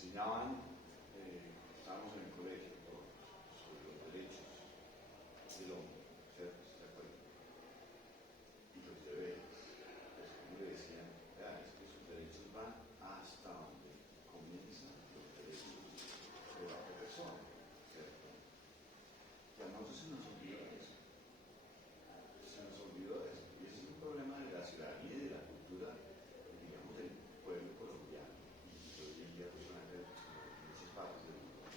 enseñaban, estábamos en el colegio, sobre los derechos del hombre, ¿cierto? ¿De acuerdo? Y los deberes. Pues como le decían, es que sus derechos van hasta donde comienzan los derechos de la otra persona, ¿cierto? Y a nosotros se nos olvidó eso. Se nos olvidó eso. Y ese es un problema de la ciudadanía y de la cultura, digamos, del pueblo colombiano. Y yo diría personalmente en muchas partes del mundo.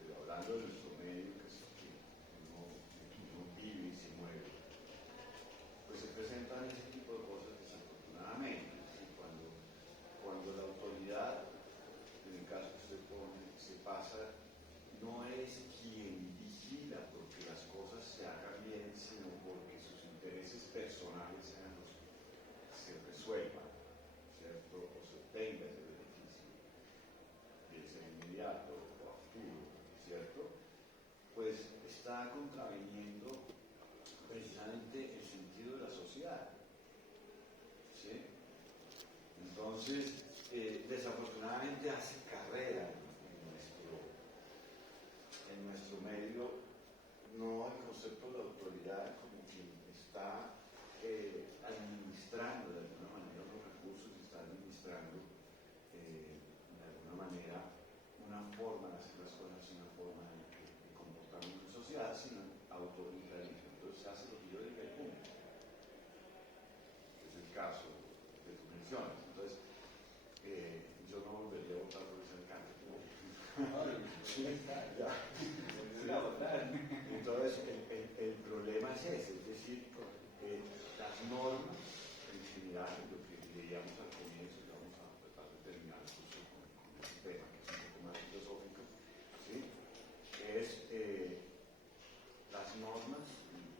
Pero hablando de nuestro medio, que es que uno vive y se mueve, pues se presentan ese tipo de cosas desafortunadamente. ¿Sí? Cuando la autoridad, en el caso que usted pone, se pasa, no es quien vigila porque las cosas se hagan bien, sino porque sus intereses personales se resuelvan, ¿cierto? O se obtenga ese beneficio, bien sea inmediato o a futuro, ¿cierto? Pues está contraviniendo precisamente el sentido de la sociedad, ¿sí? Entonces, desafortunadamente hace carrera en nuestro medio, no el concepto de la autoridad como quien está administrando de alguna manera los recursos, está administrando de alguna manera una forma de hacer las cosas, una forma de comportarnos en sociedad, sino autoritarismo. Entonces se hace lo que yo diga y punto. Es el caso de tus menciones. Entonces, yo no volvería a votar por ese alcalde. Entonces, el problema es ese, es decir, las normas en general, lo que leíamos al comienzo, y vamos a tratar de terminar el curso con este tema, que es un poco más filosófico, ¿sí? Es las normas,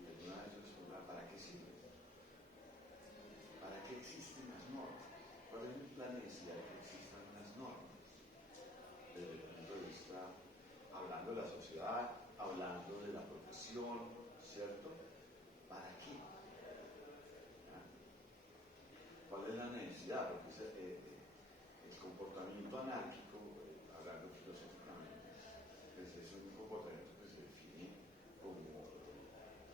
y alguna vez yo les preguntaba, ¿para qué sirven? ¿Para qué existen las normas? ¿Cuál es la necesidad de que existan las normas? Desde el punto de vista, hablando de la sociedad, hablando de la profesión, ¿cierto? ¿Para qué? ¿Cuál es la necesidad? Porque el comportamiento anárquico, hablando filosóficamente, pues es un comportamiento que se define como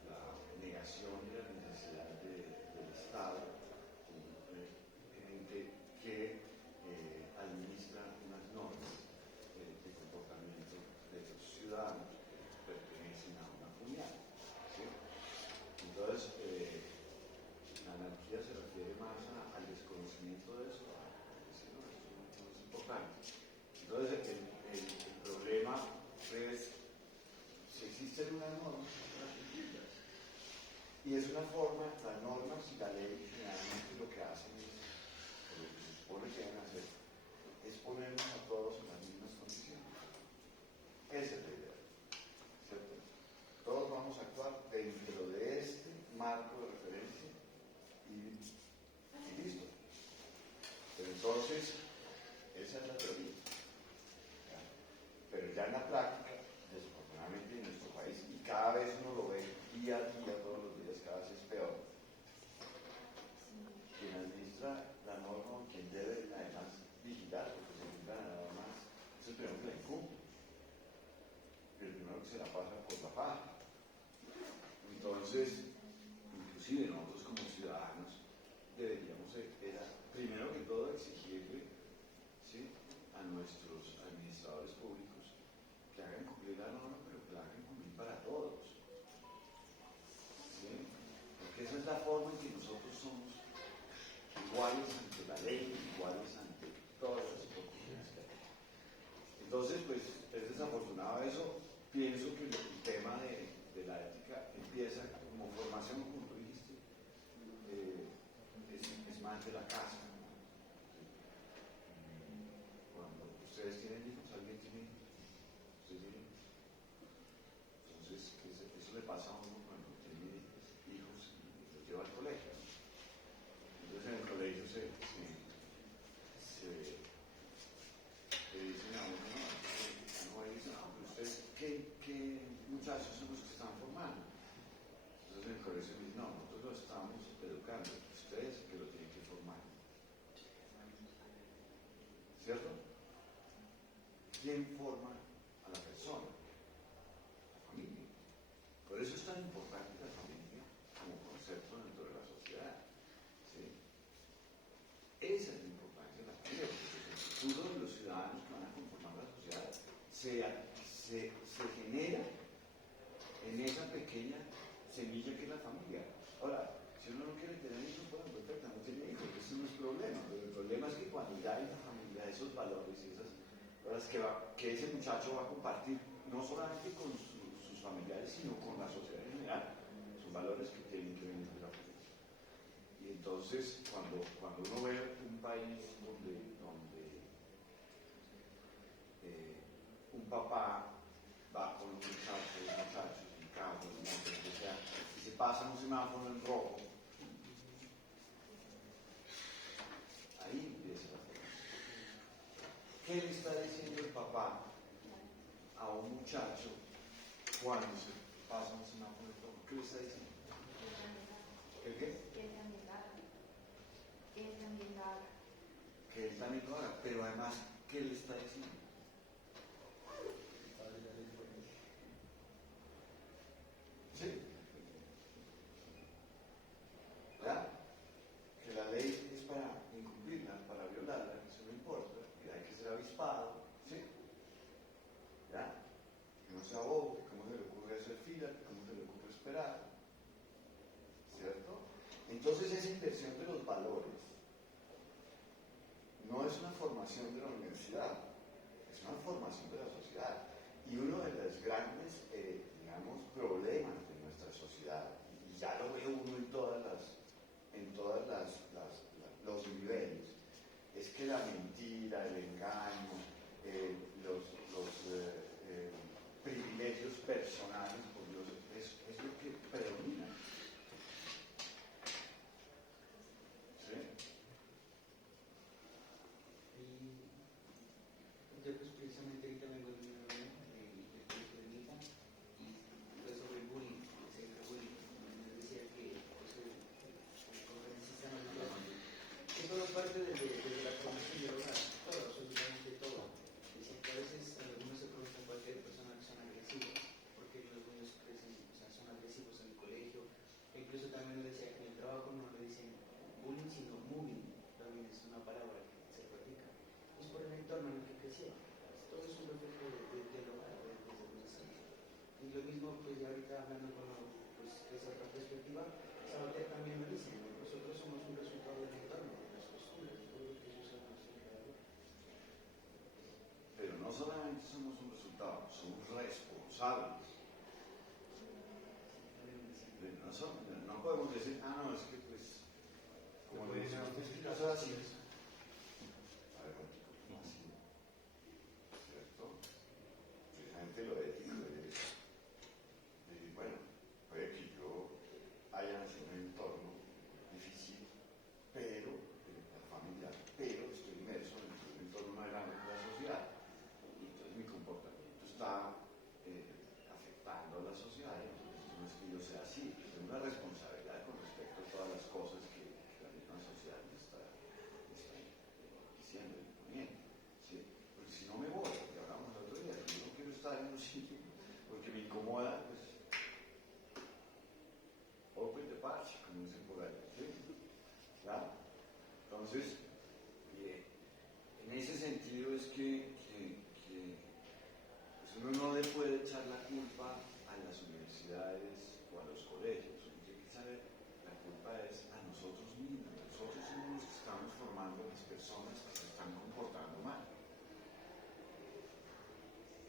la negación de la necesidad del Estado, que administra unas normas de comportamiento de los ciudadanos que pertenecen a una comunidad, ¿sí? Entonces, la anarquía se refiere más al desconocimiento de eso, decir, no, esto no es importante. Entonces, el problema es, si existen unas normas, las cumplirlas. Y es una forma, las normas y la ley generalmente lo que hacen es, o lo que se supone que deben hacer, es ponernos a todos en las mismas condiciones. Esa es la idea, ¿cierto? Todos vamos a actuar dentro de este marco de referencia y listo. Pero entonces, esa es la teoría. ¿Ya? Pero ya en la práctica, desafortunadamente en nuestro país, y cada vez uno lo ve día a día, todos los días, cada vez es peor. Quien administra la norma, quien debe además vigilar, porque se cumpla la norma, es el primero que la incumple. El primero que se la pasa por la paja. Entonces, inclusive nosotros como ciudadanos deberíamos, primero que todo, exigirle, ¿sí?, a nuestros administradores públicos que hagan cumplir la norma, pero que la hagan cumplir para todos, ¿sí? Porque esa es la forma en que nosotros somos iguales ante la ley, iguales ante todas las oportunidades que hay. Entonces, pues, es desafortunado eso. Pienso que el tema de la ética empieza como formación, como tú dijiste, es más de la casa. Cuando ustedes tienen hijos, ¿alguien tiene hijos? ¿Ustedes tienen hijos? Entonces, eso le pasa a uno cuando tiene hijos y los lleva al colegio. Entonces, en el colegio le dicen a uno, no, dicen, no, pero ustedes, ¿qué muchachos son los que están formando? Entonces en el colegio me dicen, no, nosotros lo estamos educando, ustedes que lo tienen que formar. ¿Cierto? quién forma a la persona, la familia. Por eso es tan importante la familia como concepto dentro de la sociedad. ¿Sí? Esa es la importancia de la familia, porque el futuro de los ciudadanos que van a conformar la sociedad se genera en esa pequeña semilla que es la familia. Ahora, si uno no quiere tener hijos, bueno, perfecto, no tiene hijos, eso no es problema, pero el problema es que cuando ya hay la familia, esos valores y esas cosas que ese muchacho va a compartir, no solamente con sus familiares, sino con la sociedad en general, son valores que tienen que venir de la familia. Y entonces, cuando uno ve un país donde un papá va con un muchacho, un carro, un moto, lo que sea, y se pasa un semáforo en rojo, ahí empieza la formación. ¿Qué le está diciendo el papá a un muchacho cuando se pasa un semáforo en rojo? ¿Qué le está diciendo? ¿El qué? Que él también lo haga. Que él también lo haga. Que él también lo haga, pero además, ¿qué le está diciendo? ¿Sí? ¿Verdad? Que la ley es para incumplirla, para violarla, eso no importa, que hay que ser avispado, ¿sí? ¿Ya? Que no sea bobo, que cómo se le ocurre hacer fila, que cómo se le ocurre esperar, ¿cierto? Entonces esa inversión de los valores no es una formación de la universidad, es una formación de la sociedad. Y uno de los grandes, digamos, problemas de nuestra sociedad, y ya lo ve uno en todos los niveles, es que la mentira, el engaño, los privilegios personales, por Dios, es lo que predomina. ¿Sí? Y yo pues precisamente ahorita vengo de una reunión del colegio de mi hija y fue sobre el bullying, el ciberbullying. Nos decía que pues, como el sistema educativo, que todo parte desde la formación del hogar, todo, absolutamente todo. Decía que a veces algunos se preguntan cualquier persona que son agresivos, porque los niños crecen, o sea, son agresivos en el colegio. E incluso también nos decía que en el trabajo no le dicen bullying, sino moving, también es una palabra que se practica. Es por el entorno en el que creció. Todo es un reflejo del hogar, desde adolescencia. Y lo mismo, pues ya ahorita hablando con pues, esa otra perspectiva, Sabater también lo dice, ¿no? Nosotros somos un resultado del entorno, de las costumbres, de todo lo que sucede a nuestro alrededor. Pero no solamente somos un resultado, somos responsables. No podemos decir, no, es que pues, como le dicen a usted, es que no es así. A ver, ¿cómo así? ¿Cierto? Precisamente lo ético de bueno, puede que yo haya nacido en un entorno difícil, pero, familiar, pero estoy inmerso en un entorno más grande de la sociedad. Y entonces mi comportamiento está afectando a la sociedad, y entonces no es que yo sea así, tengo una responsabilidad con respecto a todas las cosas que la misma sociedad me está diciendo y imponiendo. ¿Sí? Porque si no me voy, que hablamos el otro día, yo no quiero estar en un sitio porque me incomoda, pues, open the patch, como dicen por ahí. ¿Sí? ¿Ya? Entonces, en ese sentido es que pues uno no le puede echar la culpa a las universidades o a los colegios. Uno tiene que saber, la culpa es a nosotros mismos. Nosotros somos los que estamos formando a las personas que se están comportando mal.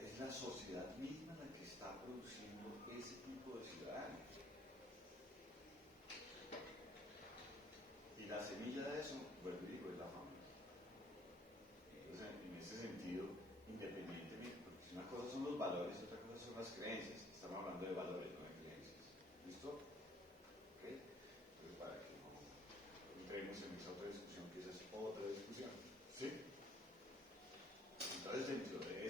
Es la sociedad misma la que está produciendo ese tipo de ciudadanos. Y la semilla de eso, bueno, digo, es la familia. Entonces, en ese sentido, independientemente, porque si una cosa son los valores, otra cosa son las creencias. Estamos hablando de valores, no de creencias. ¿Listo? ¿Ok? Entonces, para que no entremos en esa otra discusión, que esa es otra discusión. ¿Sí? Entonces, dentro de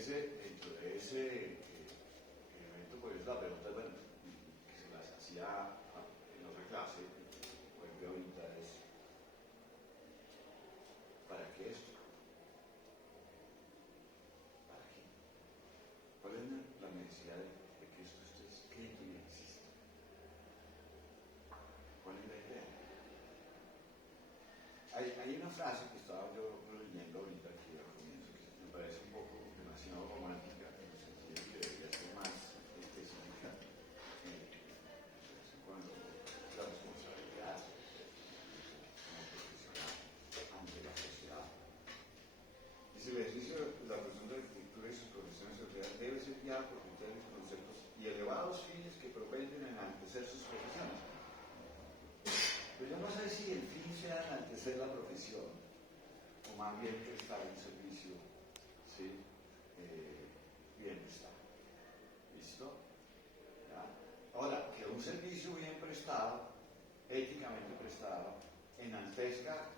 ese evento, pues la pregunta, bueno, que se las hacía en otra clase, vuelve ahorita es, ¿para qué esto? ¿Para qué? hay una frase que estaba yo leyendo ahorita aquí al comienzo que me parece un poco demasiado romántica en el sentido que debería ser más específica cuando la responsabilidad como profesional ante la sociedad. Dice: el ejercicio de la profesión de arquitectura y sus profesiones sociales debe ser guiado por criterios, conceptos y elevados fines que propenden a enaltecer sus profesiones. Pero yo no sé si el fin sea enaltecer la profesión o más bien prestar un servicio, ¿sí? Bienestar. ¿Listo? ¿Ya? Ahora, que un servicio bien prestado, éticamente prestado, enaltezca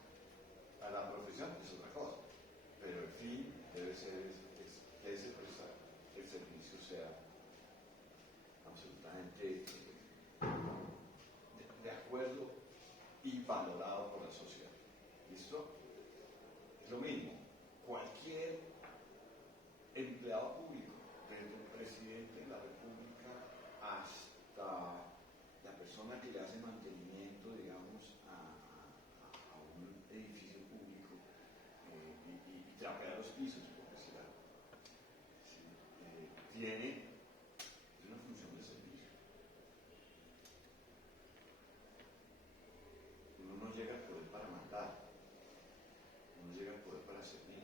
a la profesión es otra cosa. Pero el fin debe ser que ese el servicio sea absolutamente de acuerdo y valorado por la sociedad. ¿Listo? Es lo mismo. Cualquier empleado público, desde el presidente de la República hasta la persona que le hace mantenimiento, digamos, a un edificio público y trapea los pisos, por decir algo, ¿sí? Tiene una función de servicio. Uno no llega al poder para mandar, uno llega al poder para servir.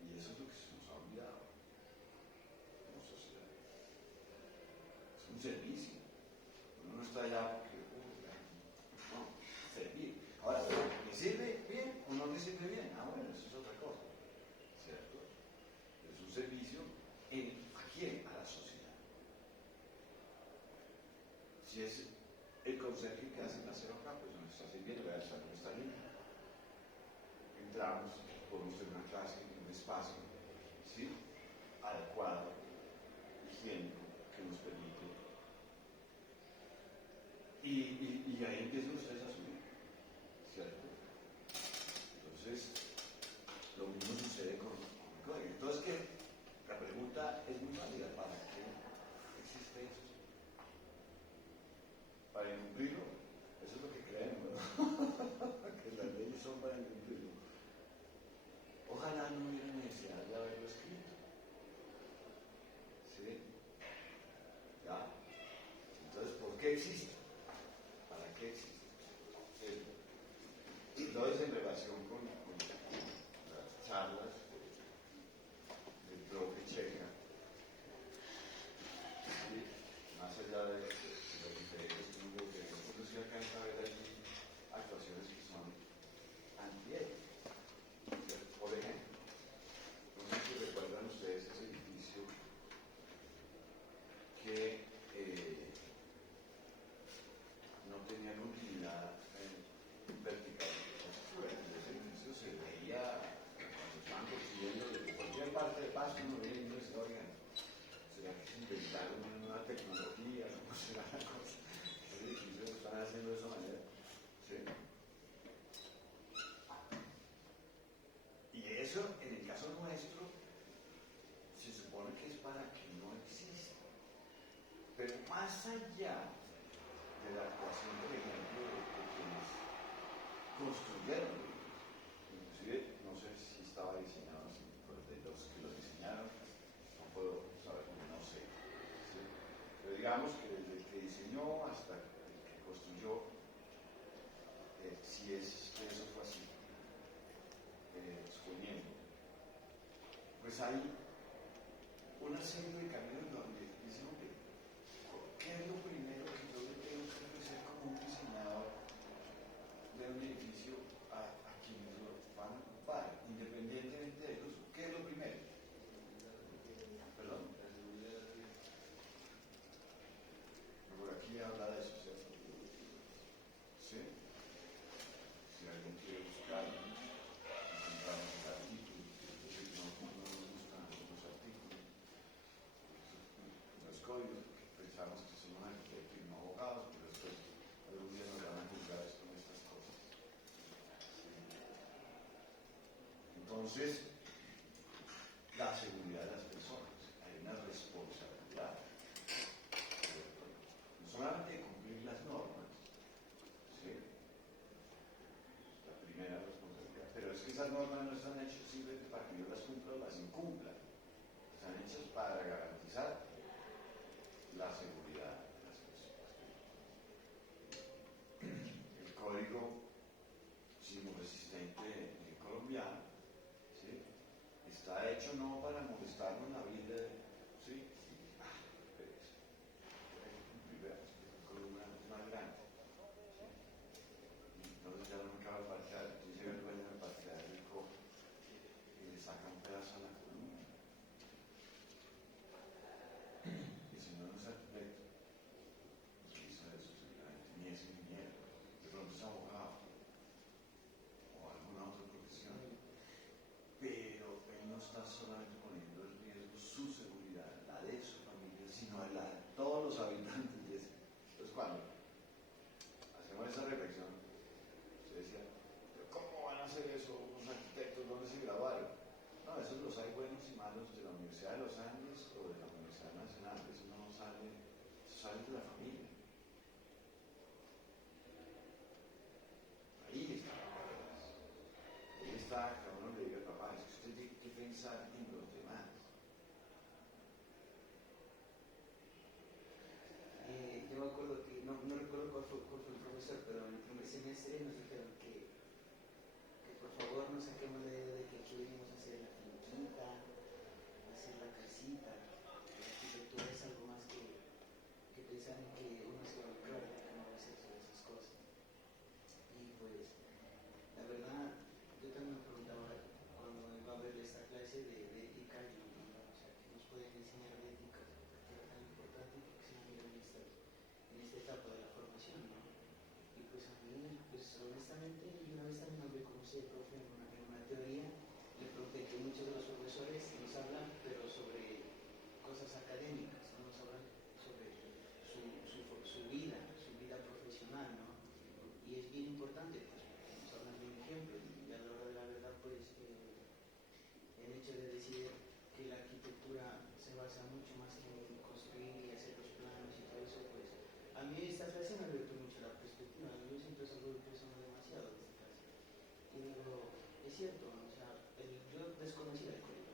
Y eso es lo que se nos ha olvidado como sociedad. Es un servicio. Uno no está allá porque, no, servir. Ahora, ¿me sirve bien o no me sirve bien? Ah, bueno, eso es otra cosa, ¿cierto? Es un servicio ¿a quién? A la sociedad. Si es el conserje que hace la cero acá, pues no está sirviendo, vea, no está limpio. Entramos, podemos tener una clase, un espacio, ¿sí? Adecuado, higiénico, que nos permite. Y ahí empiezan ustedes a subir, ¿cierto? Entonces, lo mismo sucede con el código. Entonces, que la pregunta es muy válida: ¿para qué existe eso? Para incumplirlo. Eso es lo que creemos, ¿no? Que las leyes son para incumplirlo. Ojalá no hubiera necesidad de haberlo escrito. ¿Sí? ¿Ya? Entonces, ¿por qué existe? ¿Para qué existe? Entonces, en relación con las charlas del profe Checa, ¿sí? Más allá de los diferentes mundos que uno sí alcanza a ver allí actuaciones que son antiéticas. Por ejemplo, no sé si recuerdan ustedes ese edificio que no tenía continuidad vertical. Ese edificio se veía cuando estaban construyendo desde cualquier parte del paso, uno veía y uno decía: oigan, ¿será que se inventaron una nueva tecnología? ¿Cómo será la cosa? Ese edificio lo están haciendo de esa manera. ¿Sí? Y eso, en el caso nuestro, se supone que es para que no exista. Pero más allá de la actuación, por ejemplo, de quienes construyeron, inclusive, no sé si estaba diseñado así, pero de los que lo diseñaron, no puedo saber, no sé. ¿Sí? Pero digamos que desde el que diseñó hasta el que construyó, si es que eso fue así, suponiendo, pues hay una serie de caminos donde dicen: hombre, ¿qué es lo primero que yo le tengo que ofrecer como un diseñador de un edificio a quienes lo van a ocupar, independientemente de ellos? ¿Qué es lo primero? ¿Perdón? Por aquí habla de eso, ¿cierto? ¿Sí? Si alguien quiere buscar, encontramos el artículo. No nos gustan los artículos, los códigos, porque pensamos que somos arquitectos y no abogados, pero después algún día nos van a juzgar con estas cosas. Entonces, la seguridad de las personas, hay una responsabilidad, no solamente de cumplir las normas, ¿sí? La primera estas normas no están hechas simplemente para que yo las cumpla o las incumpla, están hechas para garantizar la seguridad de las personas. El código sismoresistente colombiano, ¿sí?, está hecho no para molestarnos la vida, ¿sí? Columna más grande, ¿sí? Y entonces ya no me acaba de parquear, entonces llega el dueño de parquear y coge y le saca un pedazo a la columna. Y si no es arquitecto, el que hizo eso seguramente ni es ingeniero, de pronto es abogado o alguna otra profesión, pero él no está solamente poniendo en riesgo su seguridad, la de su familia, sino la de todos los habitantes de ese. Entonces, cuando hacemos esa reflexión, se decía, ¿pero cómo van a hacer eso unos arquitectos? ¿Dónde se graduaron? No, esos los hay buenos y malos de la Universidad de los Andes o de la Universidad Nacional, eso no sale, eso sale de la familia. Ahí está la verdad. Ahí está que a uno le diga, papá, es que usted tiene que pensar en los demás. Yo me acuerdo que, no recuerdo cuál fue el profesor, pero en el primer semestre nos dijeron que por favor no saquemos la idea de que aquí venimos a hacer la finquita, a hacer la casita. La arquitectura es algo más que pensar en que uno se va a lograr, que no va a hacer todas esas cosas. Y pues, la verdad, yo también me preguntaba cuando iba a ver esta clase de ética, y, o sea, que nos pueden enseñar de ética, que era tan importante porque se mira en esta etapa de la formación, ¿no? Y pues a mí, pues honestamente, yo una vez también hablé con usted, profe, en una teoría, le pregunté que muchos de los profesores nos hablan, pero sobre cosas académicas, no nos hablan sobre su vida profesional, ¿no? Y es bien importante, pues, porque nos hablan de un ejemplo, y a la hora de la verdad, pues, el hecho de decir que la arquitectura se basa mucho más en construir y hacer los planos y todo eso, pues, a mí esta clase me ha abierto mucho la perspectiva. Yo siempre salgo impresionado demasiado de esta clase. Y digo, es cierto, ¿no? O sea, yo desconocía el código.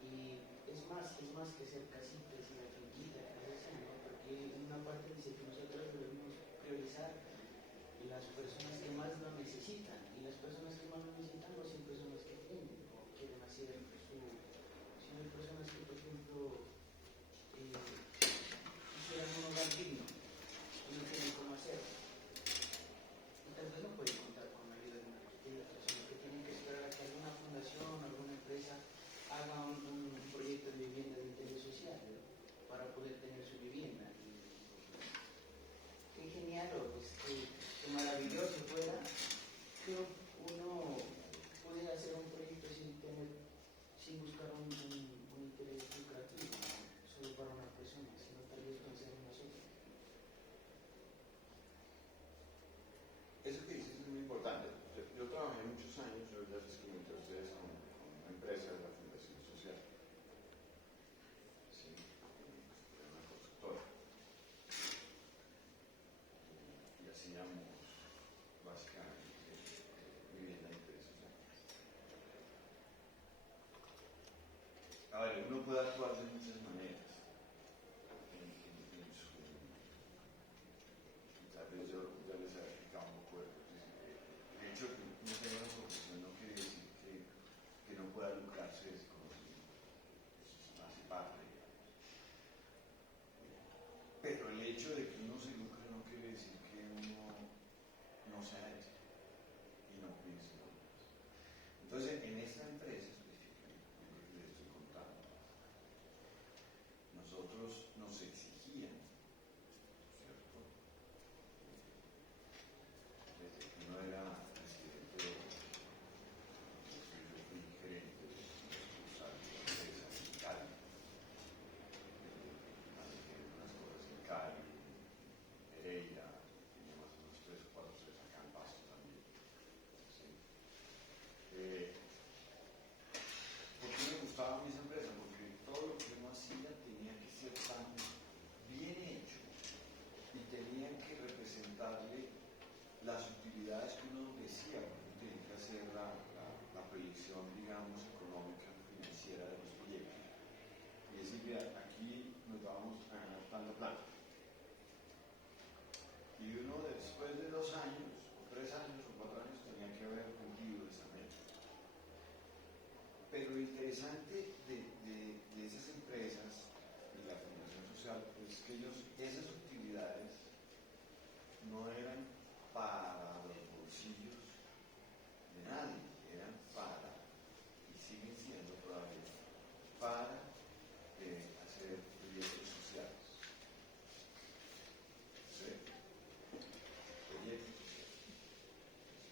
Y es más que ser casitas y la finquita, ¿no? Porque en una parte dice que nosotros debemos priorizar las personas que más lo necesitan. Y las personas que más lo necesitan no siempre son las que tienen o quieren hacer sino hay personas que, por ejemplo, quisieran un hogar digno y no tienen cómo hacerlo. Y tal vez no pueden contar con la ayuda de un arquitecto, sino que tienen que esperar a que alguna fundación, alguna empresa haga un proyecto de vivienda de interés social, ¿no?, para poder tener su vivienda. Y qué genial, o pues qué maravilloso fuera que uno pudiera hacer un proyecto sin buscar un interés lucrativo, ¿no?, solo para una persona, sino tal vez pensar en nosotros. Eso que dices es muy importante. Yo trabajé muchos años, yo ya les comenté a ustedes, con una empresa de la Fundación Social. Sí, era una constructora. Y hacíamos básicamente vivienda de interés social. A ver, uno puede actuar de muchas maneras. Tal vez yo ya les he explicado un poco el hecho de que uno tenga una profesión no quiere decir que no pueda lucrarse de ese conocimiento. Eso hace parte. Pero el hecho de que uno se lucre no quiere decir que uno no sea ético y no piense en lo demás. Entonces, en esta empresa específicamente, lo que les estoy contando, nosotros nos exigían, ¿cierto?, desde que uno era presidente, yo fui gerente de sucursal de la empresa en Cali, manejé unas cosas en Cali, Pereira, tenía más o menos 3 o 4 3 acá en Pasto también. ¿Sí? ¿Por qué me gustaba a mí esa empresa? Porque todo lo que uno hacía tenía que ser tan interesante de esas empresas y la fundación social es que esas utilidades no eran para los bolsillos de nadie, eran para, y siguen siendo todavía, para hacer proyectos sociales. ¿Sí? Proyectos.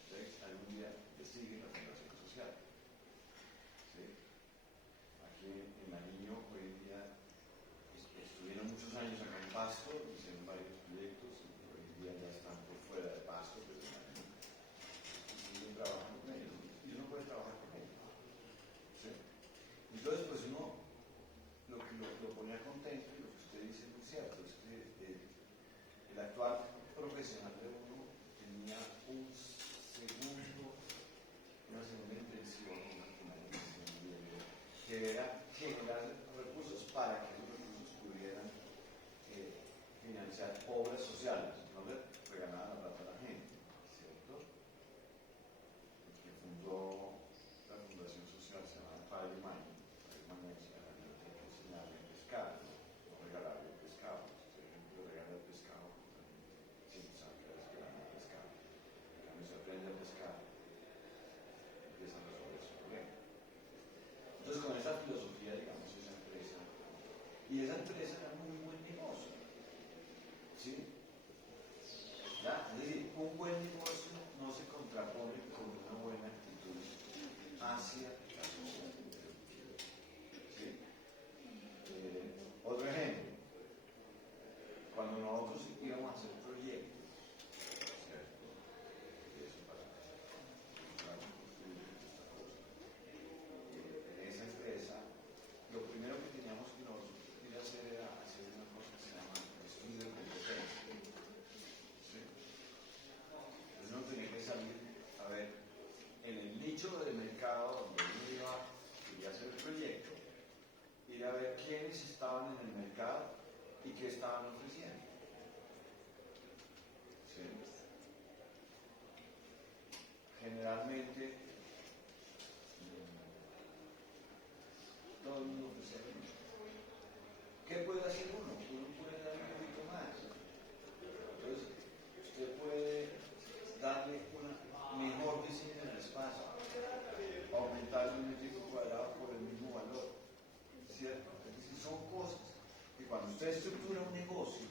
Ustedes algún día siguen la fundación social. ¿Sí? Aquí en Nariño hoy en día estuvieron muchos años acá en Pasto, hicieron varios proyectos y hoy en día ya están por fuera de Pasto, pero en Nariño y siguen trabajando con ellos y uno puede trabajar con ellos. ¿Sí? Entonces pues uno lo ponía contento y lo que usted dice es muy cierto, es que el actual profesional de uno tenía una segunda intención, una intención que era generar recursos para que esos recursos pudieran financiar obras sociales, no le regalaban la plata a la gente, ¿cierto? El que fundó la fundación social se llama Padre Maño. Padre Maño decía la gente hay que enseñarle a pescar, no regalarle el pescado. Si usted le regala el pescado, siempre sabe que va a esperando el pescado. Cuando se aprende a pescar, empiezan a resolver su problema. Entonces, con esa filosofía, digamos, esa empresa, y esa empresa era muy buen negocio. ¿Sí? ¿Ya? Es decir, un buen negocio no se contrapone con una buena actitud hacia la sociedad. ¿Sí? Otro ejemplo, cuando nosotros íbamos a hacer proyectos, ¿cierto? Y eso para construir esta cosa. En esa empresa, lo primero que teníamos que nosotros ir a hacer era hacer una cosa que se llama estudio de competencia. ¿Sí? Entonces uno tenía que salir a ver en el nicho de mercado donde uno quería hacer el proyecto, ir a ver quiénes estaban en el mercado y qué estaban ofreciendo. ¿Sí? Generalmente todo el mundo ofrece lo mismo. ¿Qué puede hacer uno? Uno puede dar un poquito más. Entonces, usted puede darle una mejor diseño del espacio, aumentar el metro cuadrado por el mismo valor, ¿cierto? Es decir, son cosas que cuando usted estructura un negocio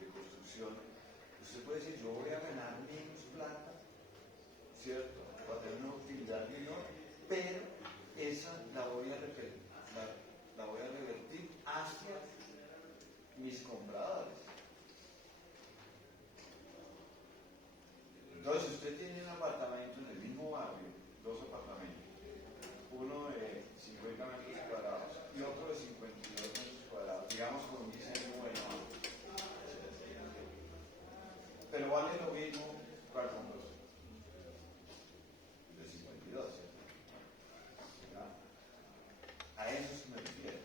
de construcción, usted puede decir, yo voy a ganar menos plata, ¿cierto? Voy a tener una utilidad menor, pero esa la voy a revertir hacia mis compradores. Entonces, si usted tiene un apartamento en el mismo barrio, dos apartamentos, uno de 50 metros cuadrados y otro de 52 metros cuadrados, digamos con un diseño bueno, pero vale lo mismo, ¿cuál compró? El de 52, ¿cierto? A eso se me refiero.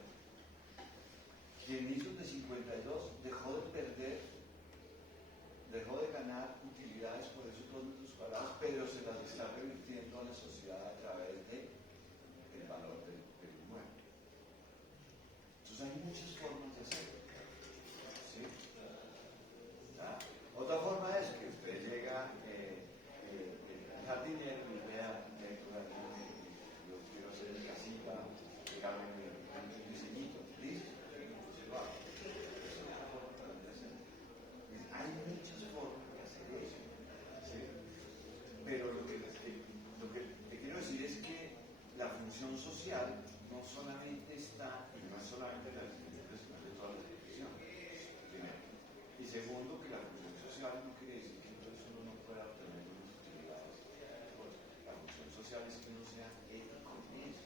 Quien hizo el de 52 dejó de ganar utilidades por esos 2 metros cuadrados, pero se las está revirtiendo a la sociedad a través del valor del inmueble. Entonces hay muchas formas de hacerlo. ¿Sí? ¿Ah? Otra forma es que usted llega al jardinero y vea, yo quiero hacer mi casita, pegarme un diseñito, listo, se lo hago. Es otra forma de hacerlo. Hay muchas formas de hacer eso. ¿Sí? Pero lo que te quiero decir es que la función social no solamente está, y no es solamente la definición personal de todas las definiciones, primero. Y segundo, que la función social no quiere decir que entonces uno no pueda obtener unas utilidades. Pues, la función social es que uno sea ético en eso.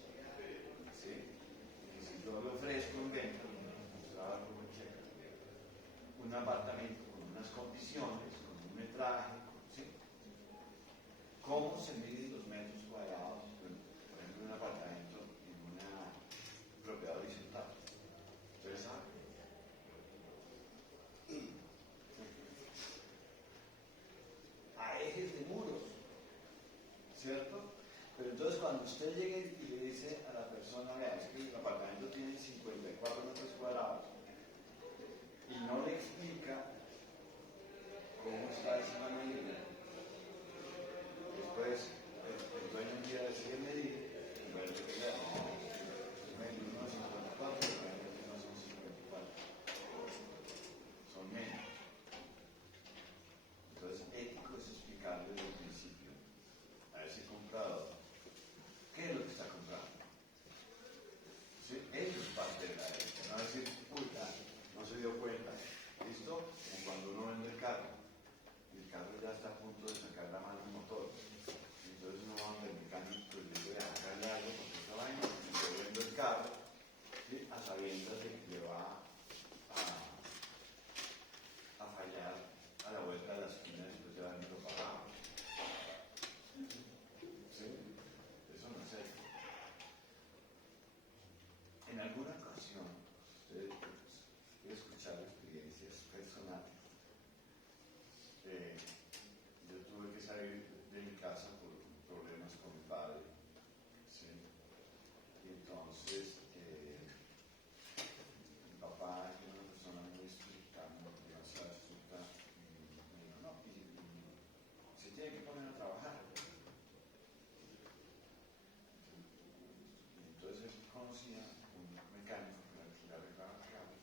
¿Sí? Y si yo le ofrezco un venta, un apartamento con unas condiciones, con un metraje, ¿sí? ¿Cómo se miden los metros cuadrados? Por ejemplo, un apartamento en una propiedad horizontal. ¿Ustedes saben? A ejes de muros, ¿cierto? Pero entonces cuando usted llegue y le dice a la persona, vea, es que el apartamento tiene 54 metros cuadrados, y no le explica cómo está esa medida, después el dueño un día decide medir, y va a decir, medir unos 54, pero realmente no son 54, son menos. Entonces, ético es explicarle desde el principio a ese comprador qué es lo que está comprando. ¿Sí? Eso es parte de la ética, no decir, puta, no se dio cuenta. ¿Listo? Como cuando uno vende el carro ya está a punto de sacar la mano del motor. Entonces uno va donde el mecánico, pues le dice, sacarle algo porque esta vaina, y yo vendo el carro, ¿sí? A sabiendas de que le va a fallar a la vuelta de la esquina después de haberlo pagado. ¿Sí? Eso no es ético. En alguna ocasión, usted quiere escuchar experiencias personales. Yo tuve que salir de mi casa por problemas con mi padre, ¿sí? Y entonces mi papá es una persona muy estricta, demasiado estricta, y me dijo, no, y se tiene que poner a trabajar. Y entonces él conocía un mecánico que le arreglaba el carro,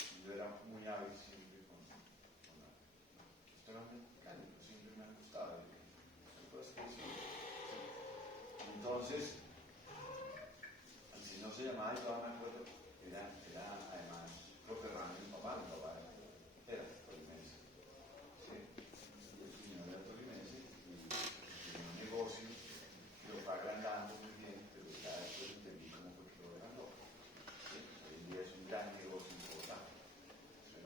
y yo era muy hábil siempre con la mecánico, siempre me ha gustado. Entonces, el señor se llamaba, y todavía me acuerdo, era además coterráneo de mi papá era tolimense. ¿Sí? Y el señor era tolimense y tenía un negocio que lo fue agrandando muy bien, pero ya después entendí cómo fue que lo agrandó. ¿Sí? Hoy en día es un gran negocio en Bogotá. ¿Sí?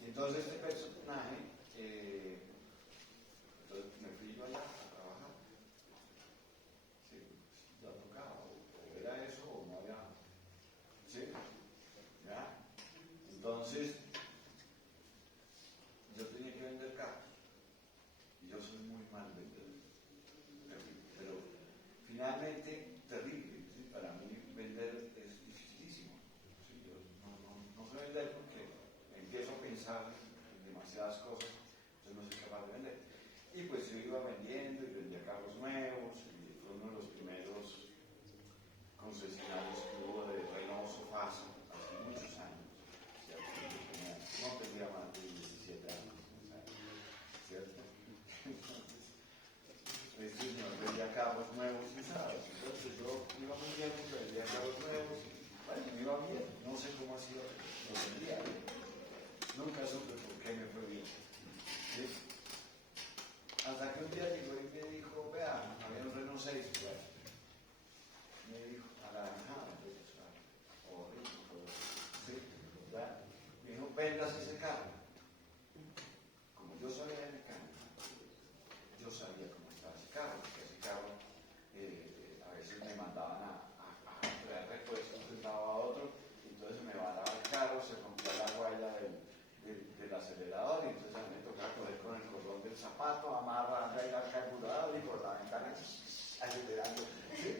Y entonces este personaje, entonces me fui yo allá a trabajar. Sí, pues, ya tocaba, o era eso o no había. ¿Sí? ¿Ya? Entonces, yo tenía que vender carros. Y yo soy muy mal vendedor. Terrible. Pero finalmente, terrible. ¿Sí? Para mí vender es dificilísimo. ¿Sí? Yo no sé vender porque empiezo a pensar en demasiadas cosas, entonces no soy capaz de vender. Y pues yo iba vendiendo y vendía carros nuevos, y fue uno de los primeros concesionarios que hubo de Renault Sofasa hace muchos años. ¿Cierto? No tendría más de 17 años, ¿cierto? Entonces, este señor vendía carros nuevos y usados. Entonces yo iba muy bien porque vendía carros nuevos y bueno, me iba bien. No sé cómo ha sido, lo vendía bien. Nunca supe por qué me fue bien. ¿Sí? Hasta que un día llegó y me dijo, vea, había un Renault 6, pues. Me dijo, anaranjado, horrible, ¿sí? ¿Ya? Me dijo, vendas ese carro. Como yo sabía de mecánica, yo sabía cómo estaba ese carro, porque ese carro a veces me mandaban a traer repuestos de un lado a otro, y entonces me bajaba el carro, se rompía la guaya del acelerador, y entonces a mí me tocaba coger con el cordón del zapato, amarrando ahí al carburador y por la ventana acelerando. ¿Sí?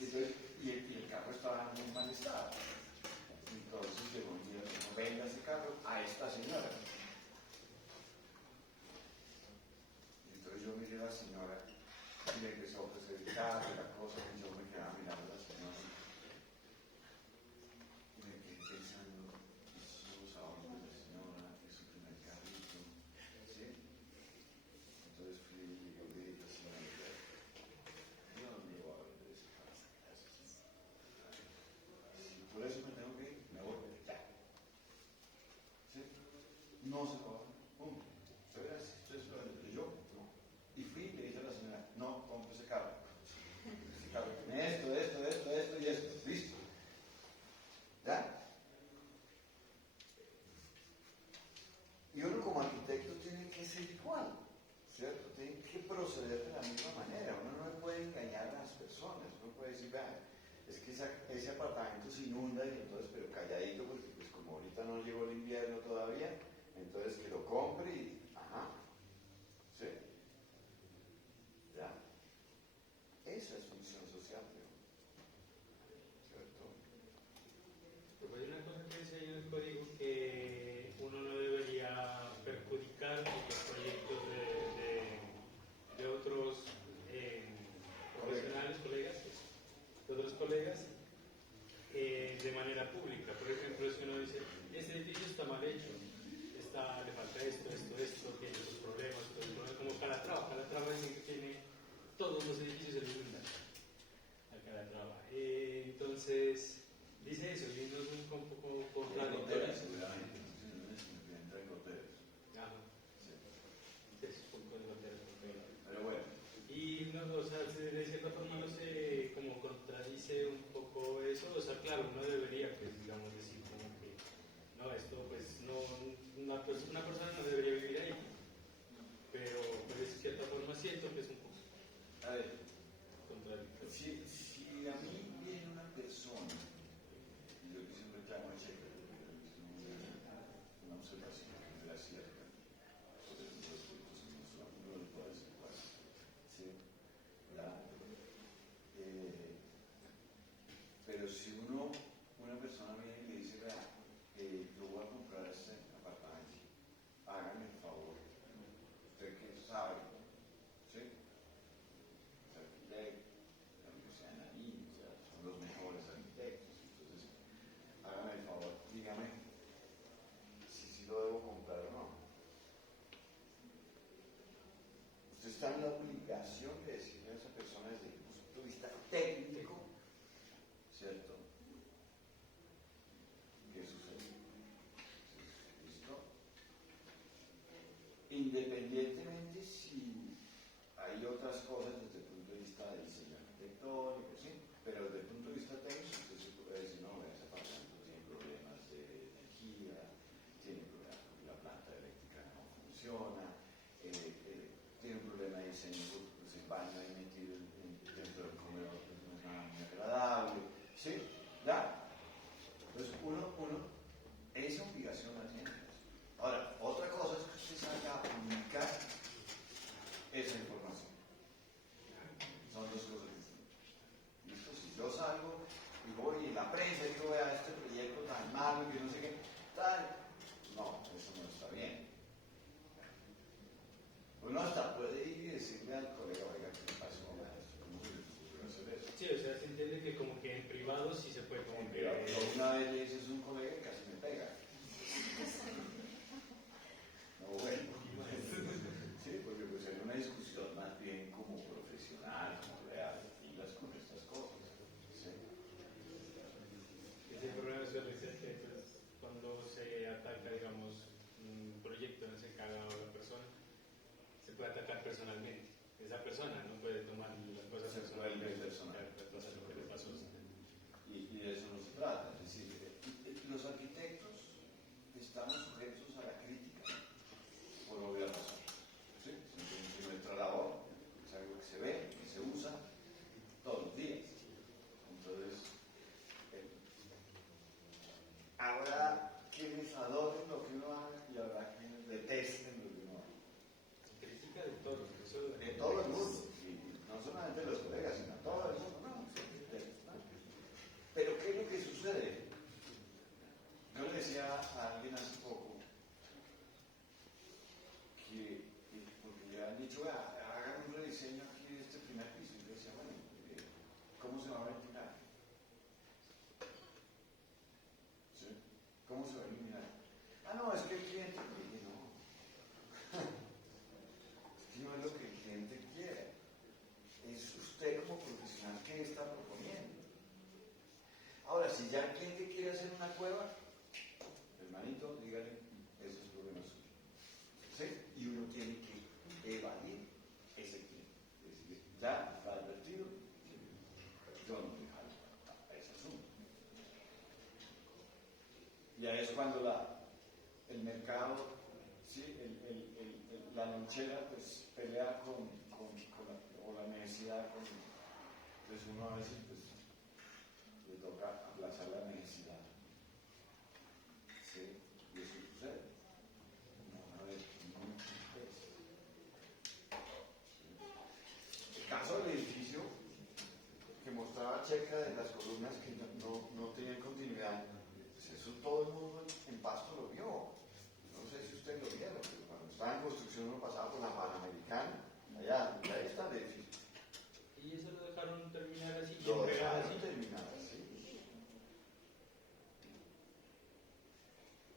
Entonces, y el carro estaba en muy mal estado. Entonces llegó un día y dijo, venga ese carro a esta señora. Y entonces yo miré a la señora y le empezó a ofrecer el carro y la cosa, y yo me quedaba mirando a la señora. Y me quedé pensando, esos ahorros de la señora, es su primer carrito. ¿Sí? Entonces fui y le dije a la señora, yo no me voy a vender ese carro. Por eso me tengo que ir, me voy ya. ¿Sí? No se va a hacer. ¿Cómo? Ustedes lo venden, yo no. Y fui y le dije a la señora, no, compre ese carro. Ese carro tiene esto y esto. Listo. ¿Ya? Y uno como arquitecto tiene que ser igual, ¿cierto? Tiene que proceder de la misma manera. Uno no puede engañar a las personas. Uno puede decir, vean, es que ese apartamento se inunda y entonces, pero calladito, porque pues como ahorita no llegó el invierno todavía, entonces que lo compre y, ajá, ¿sí? ¿Ya? código que uno no debería perjudicar los proyectos de otros profesionales, colegas, de otros colegas, de manera pública. Por ejemplo, si uno dice, este edificio está mal hecho, le falta esto, tiene estos problemas, como Calatrava. Calatrava dicen que tiene todos los edificios en inundan a Calatrava. Entonces, dice eso, y no es un poco contradictorio. Seguramente, entra en goteras. Ajá. Sí. Es un poco de goteras. Pero bueno. Y no, o sea, de cierta forma no sé, como contradice un poco eso. O sea, claro, uno debería, pues, digamos, decir como que no, esto, pues, no, una persona no debería vivir ahí. Pero, pues, de cierta forma siento que es un poco A ver, contradictorio. si a mí viene una persona, y yo hice un reclamo a Checa, una observación que era cierta, sobre los proyectos en no lo puedo decir cuál, ¿sí? ¿Verdad? Pero si una persona viene y le dice, vea, yo voy a comprar este apartamento, hágame el favor, usted que sabe, ¿sí? Arquitecto, aunque sean ahí, o sea, son los mejores arquitectos, entonces, hágame el favor, dígame si lo debo comprar o no. Usted está en la obligación de decirle a esa persona desde el punto de vista técnico, ¿cierto? ¿Qué sucede? ¿Listo? Independientemente si hay otras cosas desde el punto de vista de diseño arquitectónico, ¿sí? Pero desde el punto de vista técnico, usted se puede decir, no, ese apartamento tiene problemas de energía, tiene problemas porque la planta eléctrica no funciona, tiene un problema de diseño, pues el baño ahí metido dentro del comedor pues no es nada muy agradable, ¿sí? ¿Ya? Entonces uno esa obligación la tiene. Ahora, otra cosa es que usted salga a comunicar esa información. Son dos cosas distintas. ¿Listo? Si yo salgo y voy en la prensa y digo, vea este proyecto tan malo que no sé qué, tal, no, eso no está bien. Uno hasta puede ir y decirle al colega, oiga, ¿qué pasó? ¿Cómo se le ocurrió hacer eso? Sí, o sea, se entiende que como que en privado sí se puede como que... Yo una vez le hice eso a un colega y casi me pega. No, bueno. Sí, porque pues era una discusión más bien como profesional, como real, filas con estas cosas. ¿Sí? Ese problema suele ser que pues, cuando se ataca, digamos, un proyecto en ese caga a la persona, se puede atacar personalmente. Esa persona no puede tomar las cosas Se vuelve personal. Lo que le pasó. Y de eso no se trata. Es decir, los arquitectos estamos sujetos a la crítica por obvias razones. ¿Sí? En nuestra labor es algo que se ve, que se usa todos los días. Entonces, habrá quienes adoren lo que uno haga y habrá quienes detesten lo que uno haga. Crítica de todos, eso De todo el mundo. Y no solamente los colegas, sino a todo el mundo. No, sí, ¿no? Pero ¿qué es lo que sucede? Yo le decía a alguien hace poco que, porque ya han dicho, hagan un rediseño aquí de este primer piso. Y yo decía, bueno, ¿cómo se va a ventilar? ¿Sí? ¿Cómo se va a iluminar? Ah, no, es que el cliente, dije, no. Es que no es lo que el cliente quiere. Es usted como profesional que está proponiendo. Ahora, si ya el cliente quiere hacer una cueva, hermanito, dígale, eso es problema suyo. ¿Sí? Y uno tiene que evadir ese cliente. Es decir, ya está advertido, yo no me jalo a ese asunto. Ya es cuando el mercado, ¿sí? La lonchera, pues pelea con la necesidad. Entonces uno a veces pues, le toca aplazar la necesidad. ¿Sí? Y eso sucede. No, a ver, muchas veces. ¿Sí? El caso del edificio que mostraba Checa de las columnas que no tenían continuidad, pues eso Eso todo el mundo en Pasto lo vio. No sé si ustedes lo vieron, pero cuando estaba en construcción uno pasaba por la Panamericana, allá, y ahí está el edificio. Y eso lo dejaron terminar así. Lo entregar dejaron así. terminar así.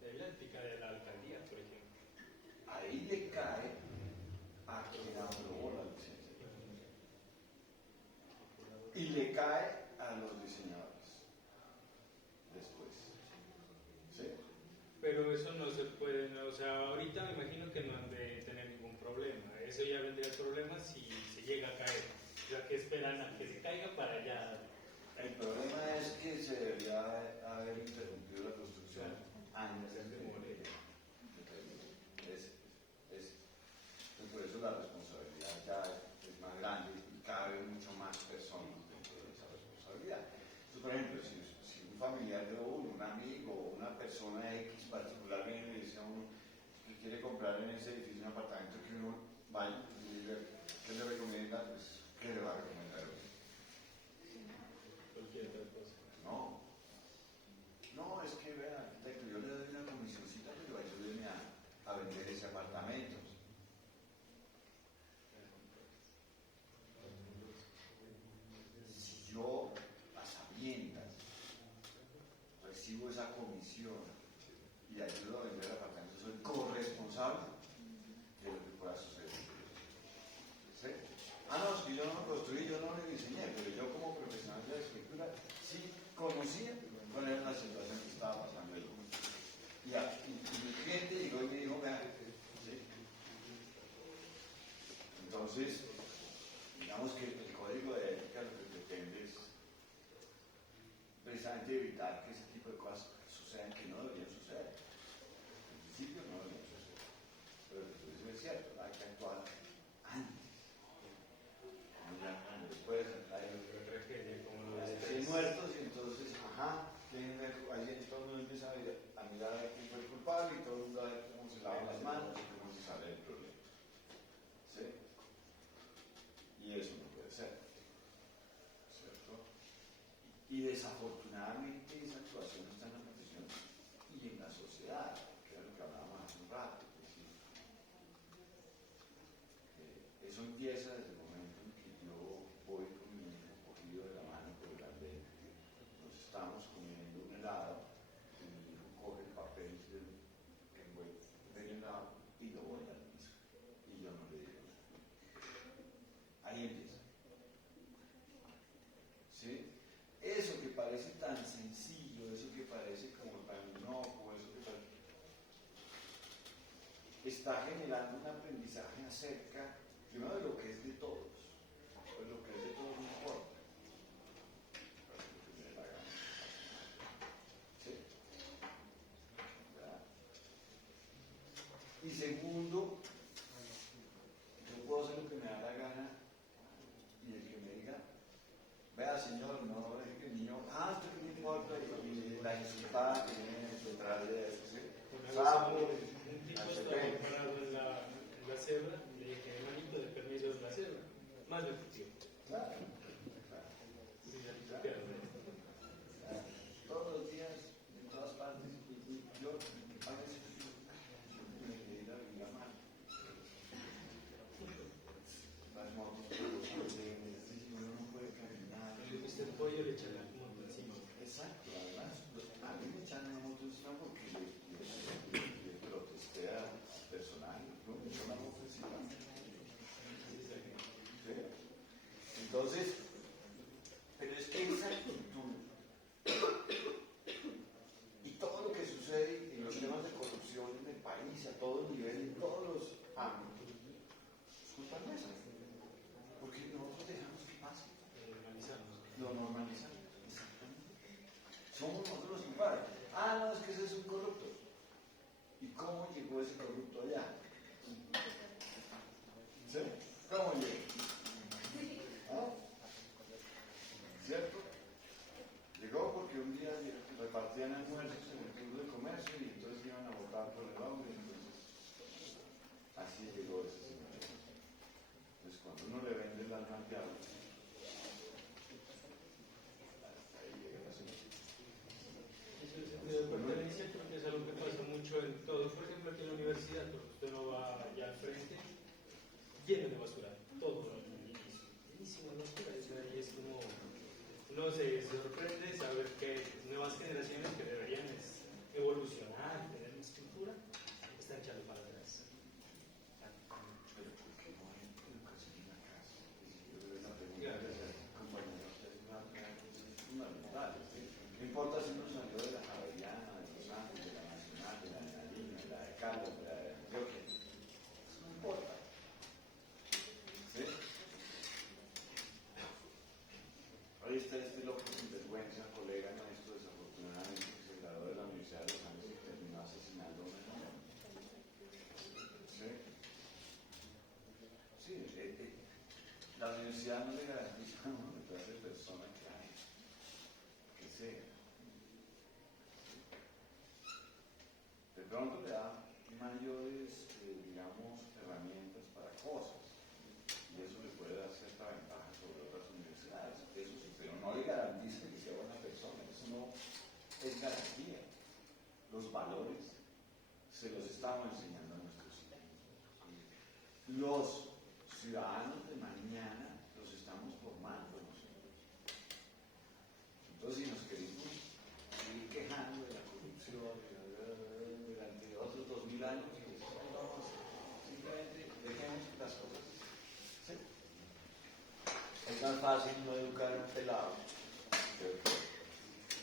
De ahí la ética de la alcaldía, por ejemplo. Ahí le cae a quien aprobó la licencia. Y le cae a los diseñadores. Después. ¿Sí? Pero eso no se puede, no, o sea, ahorita me imagino que no han de tener ningún problema. Eso ya vendría el problema si se llega a caer. O sea, que esperan a que se caiga para allá. El problema es que se debería haber interrumpido la construcción antes de morir. Por eso la responsabilidad ya es más grande y cabe mucho más personas dentro de esa responsabilidad. Entonces, por ejemplo, si un familiar de uno, un amigo o una persona X particular viene y le dice a uno que quiere comprar en ese edificio un apartamento, que uno vaya y diga, ¿qué le recomienda? Pues, ¿qué le va a recomendar? Cualquier otra cosa. No. No, es que vea, arquitecto, yo le doy una comisioncita, pero ayúdeme a vender ese apartamento. Si yo, a sabiendas, recibo esa comisión y ayudo a vender el apartamento, soy corresponsable de lo que pueda suceder. ¿Sí? Ah, no, es que yo no lo construí, yo no lo diseñé, pero yo como profesional de la escritura sí conocía cuál era la situación que estaba pasando ahí. Y mi cliente llegó y me dijo, vea, ¿sí? Entonces, digamos que el código de ética lo que pretende es precisamente evitar que ese tipo de cosas sucedan que no deberían suceder. En principio no deberían suceder. Pero eso es cierto, hay que actuar antes. Después hay La tragedia, como lo 100 muertos y entonces, ahí todo el mundo empieza a mirar a quién fue el culpable y todo el mundo a ver cómo se lava las manos y cómo se sale del problema. ¿Sí? Y eso no puede ser. ¿Cierto? Y desafortunadamente esa actuación está en la profesión y en la sociedad, que era lo que hablábamos hace un rato. Es decir, eso empieza desde el momento en que yo voy con mi hijo cogido de la mano por el andén. Nos estamos comiendo un helado y mi hijo coge el papel del helado y lo bota al piso. Y yo no le digo nada. Ahí empieza. ¿Sí? Eso que parece tan sencillo, eso que parece como tan inocuo, eso que parece, está generando un aprendizaje acerca, primero, de lo que es de todos. Pues lo que es de todos no importa. ¿Sí? ¿Verdad? Y segundo, yo puedo hacer lo que me da la gana y el que me diga, vea señor, no deje que el niño, ¿usted qué le importa? Y la insultada que viene detrás de eso, ¿sí? Un tipo estaba parado en la cebra y le dije, hermanito, de permiso de la cebra. Más de tu tiempo. Claro. Sí, ya te quedas, ¿no? Todos los días, en todas partes, yo a veces me quedé la mano. Las motos, los andenes, uno no puede caminar. Le gusta el pollo, le echan la moto encima. Exacto, además, a mí me echan la moto encima porque le protesté al personal, no me echó la moto encima. ¿Sí? Entonces, pero es que esa actitud y todo lo que sucede en los temas de corrupción en el país, a todos niveles, en todos los ámbitos, es culpa nuestra. Porque nosotros dejamos que pase. Lo normalizamos. Exactamente. Somos nosotros los culpables. No, es que ese es un corrupto. ¿Y cómo llegó ese corrupto allá? ¿Sí? ¿Cómo llegó? ¿Cierto? Llegó porque un día repartían almuerzos en el club de comercio y entonces iban a votar por el hombre. Entonces, así llegó ese señor. Entonces, cuando uno le vende el alma al diablo, ahí llega la señora. Eso es el sentido de pertenencia. uno se sorprende saber que nuevas generaciones que deberían evolucionar, tener más cultura, están echando para atrás. Pero ¿por qué no hay educación en la casa? Yo creo que la pregunta que se hace, compañeros, es fundamental. ¿Sí? No importa si uno salió de la Javeriana, de los Santos, de la Nacional, de la Nalina, de la de Caldas, de la de Antioquia. Eso no importa. ¿Sí? Ahí está este loco sin vergüenza, colega nuestro, desafortunadamente, que se graduó de la Universidad de los Andes y terminó asesinando a una niña. ¿Sí? Sí, la universidad no le garantiza a uno la clase de persona que sea. De pronto le da mayores, digamos, herramientas para cosas. Y eso le puede dar cierta ventaja sobre otras universidades. Eso sí, pero no le garantiza que sea buena persona. Eso no es garantía. Los valores se los estamos enseñando a nuestros hijos. Los ciudadanos de mañana los estamos formando nosotros. Entonces, si nos queremos seguir quejando de la corrupción durante otros 2000 años, pues, vamos, simplemente dejemos las cosas. ¿Sí? Es más fácil no educar a un pelado, ¿cierto?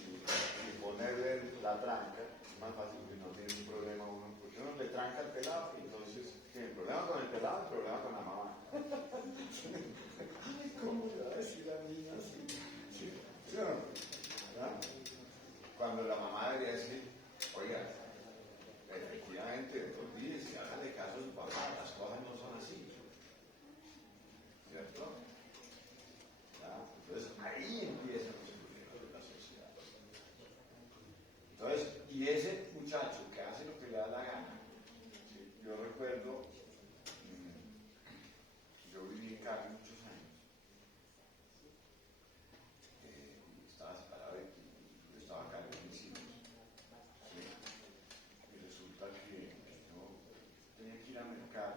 Y ponerle la tranca. Es más fácil que no tiene un problema uno, porque uno le tranca al pelado y entonces tiene el problema con el pelado, el problema con la mamá. ¿Cómo le va a decir a la niña así? ¿Sí? ¿Sí o no? ¿Verdad? Cuando la mamá debería decir, oiga, efectivamente, olvídese, hágale caso a su papá, las cosas no son así. ¿Cierto? ¿Ya? Entonces ahí empiezan los problemas de la sociedad. Entonces, y ese muchacho que hace lo que le da la gana, ¿sí? Yo recuerdo, yo viví en Cali muchos años, estaba separado de yo estaba a cargo de mis hijos, ¿sí? Y resulta que yo tenía que ir a mercar,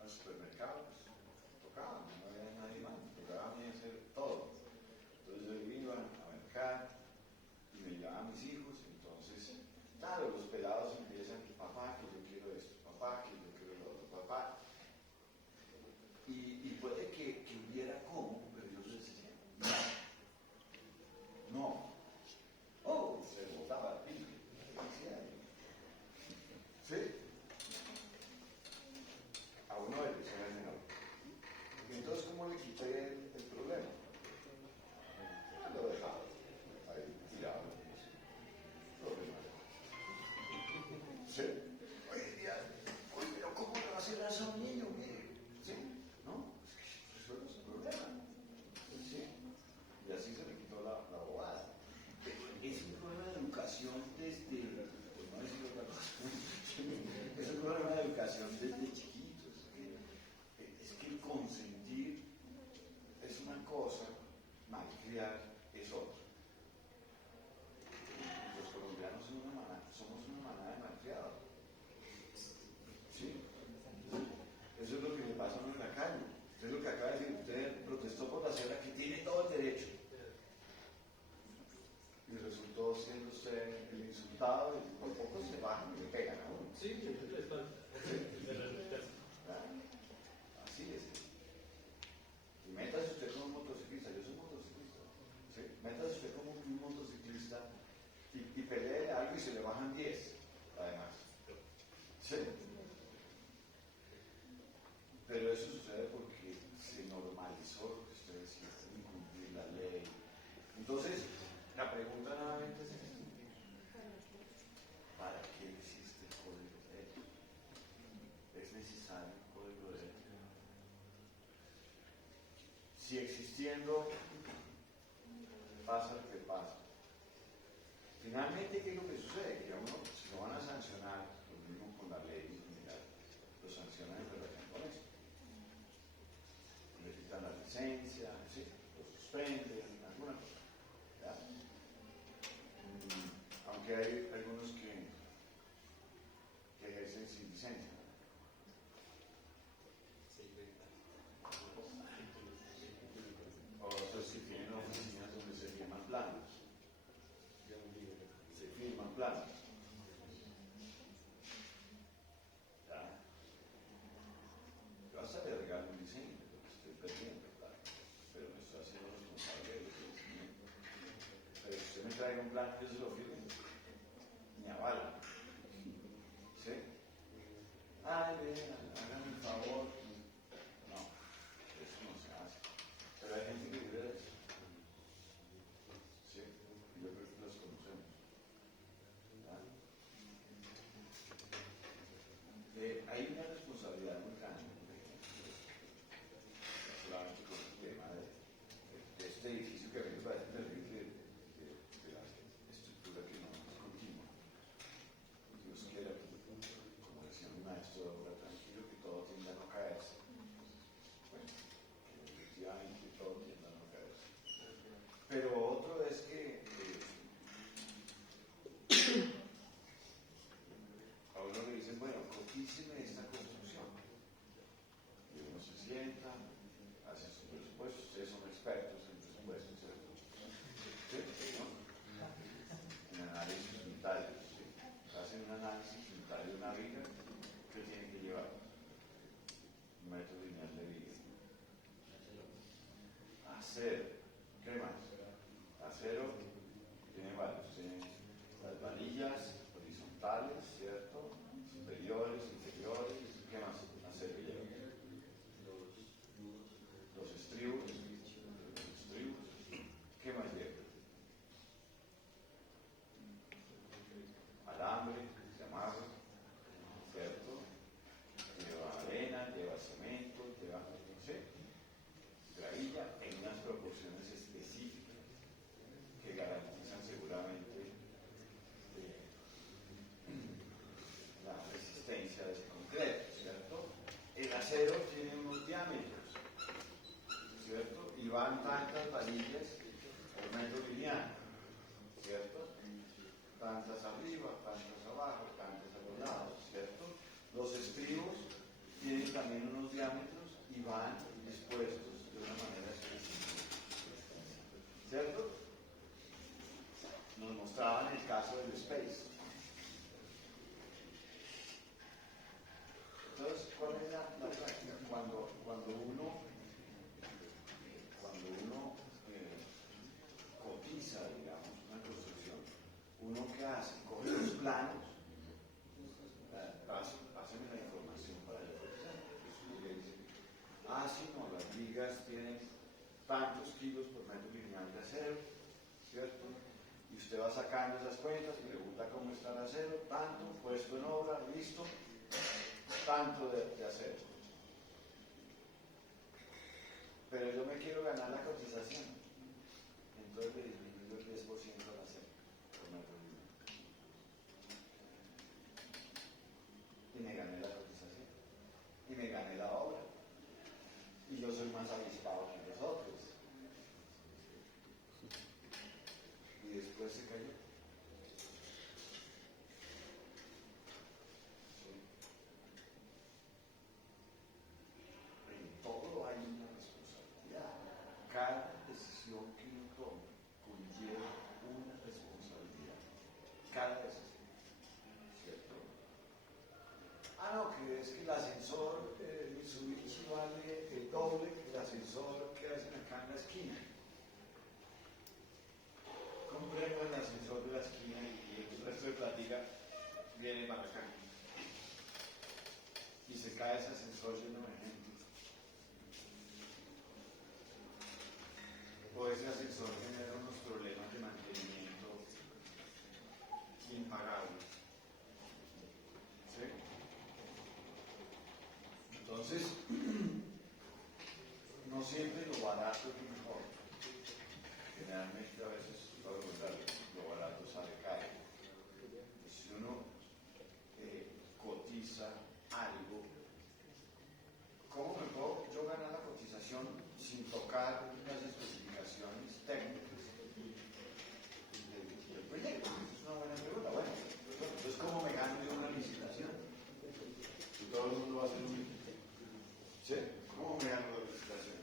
al supermercado, pues tocaba, no había nadie más, tocaba a mí hacer todo. Entonces yo iba a mercar y me llevaba a mis hijos, entonces, claro, los pelados empiezan, papá, que yo quiero esto, papá, que yo quiero lo otro, papá. Y puede que hubiera cómo, pero yo les decía, no. Oh, se botaba el pico. ¿Sí? A uno de ellos era el menor. Y entonces, ¿cómo le quité el problema? Lo dejaba ahí tirado. Problema. ¿Sí? Oye, pero ¿cómo le va a hacer eso a un niño? Mire, ¿sí? ¿No? Resuelve su problema. ¿Sí? Y así se le quitó la bobada. Es un problema de educación desde, pues no decir otra cosa, es un problema de educación desde chiquitos. Es que el consentir es una cosa, malcriar es otra. Los colombianos somos una manada de malcriados. ¿Sí? Eso es lo que le pasa a uno en la calle. Usted es lo que acaba de decir, usted protestó por la cera que tiene todo el derecho. Y resultó siendo usted el insultado y por poco se bajan y le pegan a uno. Sí, es falta. Así es. Y métase usted como un motociclista, yo soy motociclista. ¿Sí? Métase usted como un motociclista y pelee algo y se le bajan 10, además. ¿Sí? Pero eso sucede porque se normalizó lo que usted decía, incumplir la ley. Entonces, la pregunta nuevamente es esta. ¿Para qué existe el Código de Ética? ¿Es necesario un Código de Ética? Si existiendo, pasa lo que pasa. Finalmente, ¿qué es lo que sucede? Que a uno, si lo van a sancionar, lo mismo con la ley, lo sancionan en relación con eso. Le quitan la licencia, ¿sí? Lo suspenden, alguna cosa. ¿Ya? Aunque hay algunos que ejercen sin licencia. O sea, si tienen oficinas donde se traiga un plan, yo se lo firmo, ni avala. ¿Sí? Ay, vean, háganme un favor. No, eso no se hace. Pero hay gente que vive de eso. ¿Sí? Y yo creo que los conocemos. ¿Verdad? Hay una responsabilidad muy grande, solamente con el tema de este edificio que a mí me parece terrible, de la estructura que no es continua. Dios quiera, como decía mi maestro, ahora tranquilo que todo tiende a no caerse. Bueno, que efectivamente todo tiende a no caerse. Pero otro es que a uno le dicen, bueno, cotíceme esta construcción. Y uno se sienta, hace su presupuesto, ustedes son expertos en presupuesto, ¿cierto? ¿Sí? ¿No? En análisis unitarios, ¿sí? Hacen un análisis unitario de una viga, ¿qué tiene que llevar? Un metro lineal de viga. Acero, ¿qué más? Acero tiene varios, tiene las varillas horizontales, ¿cierto? Superiores, inferiores, ¿qué más? Acero lleva. Los estribos, ¿qué más lleva? Alambre, se amarra, ¿cierto? Lleva arena, lleva cemento, lleva, no sé, gravilla en unas proporciones específicas que garantizan seguramente la resistencia de ese concreto, ¿cierto? El acero tiene unos diámetros, ¿cierto? Y van tantas varillas por metro lineal, ¿cierto? Tantas arriba, tantas abajo, tantas a los lados, ¿cierto? Los estribos tienen también unos diámetros y van dispuestos de una manera específica, ¿cierto? Nos mostraban el caso del space. Entonces, ¿cuál es la práctica? Cuando uno cotiza, digamos, una construcción, uno que hace, coge los planos, pásenme la información para yo cotizar. Sí, no, las vigas tienen tantos kilos por metro lineal de acero, ¿cierto? Y usted va sacando esas cuentas, pregunta cómo está el acero, tanto, puesto en obra, listo, tanto de acero. Pero yo me quiero ganar la cotización, entonces le disminuyo el 10% al acero por metro lineal. Y me gané la cotización. Y me gané la obra. Y yo soy más avispado que los otros. Y después se cayó. Sí. En todo hay una responsabilidad. Cada decisión que uno toma conlleva una responsabilidad. Cada decisión. ¿Cierto? No, que es que el ascensor Mitsubishi vale el doble que el ascensor que hacen acá en la esquina. Compremos el ascensor de la esquina y el resto de platica viene para acá. Y se cae ese ascensor lleno de gente. O ese ascensor genera unos problemas de mantenimiento impagables. ¿Sí? Entonces, no siempre lo barato es lo mejor. Generalmente a veces lo barato sale caro. Si uno cotiza algo, ¿cómo me puedo yo ganar la cotización sin tocar las especificaciones técnicas del proyecto? Esa es una buena pregunta. Bueno, entonces ¿cómo me gano yo una licitación? Si todo el mundo va a hacer un... ¿Sí? ¿Cómo me gano la licitación?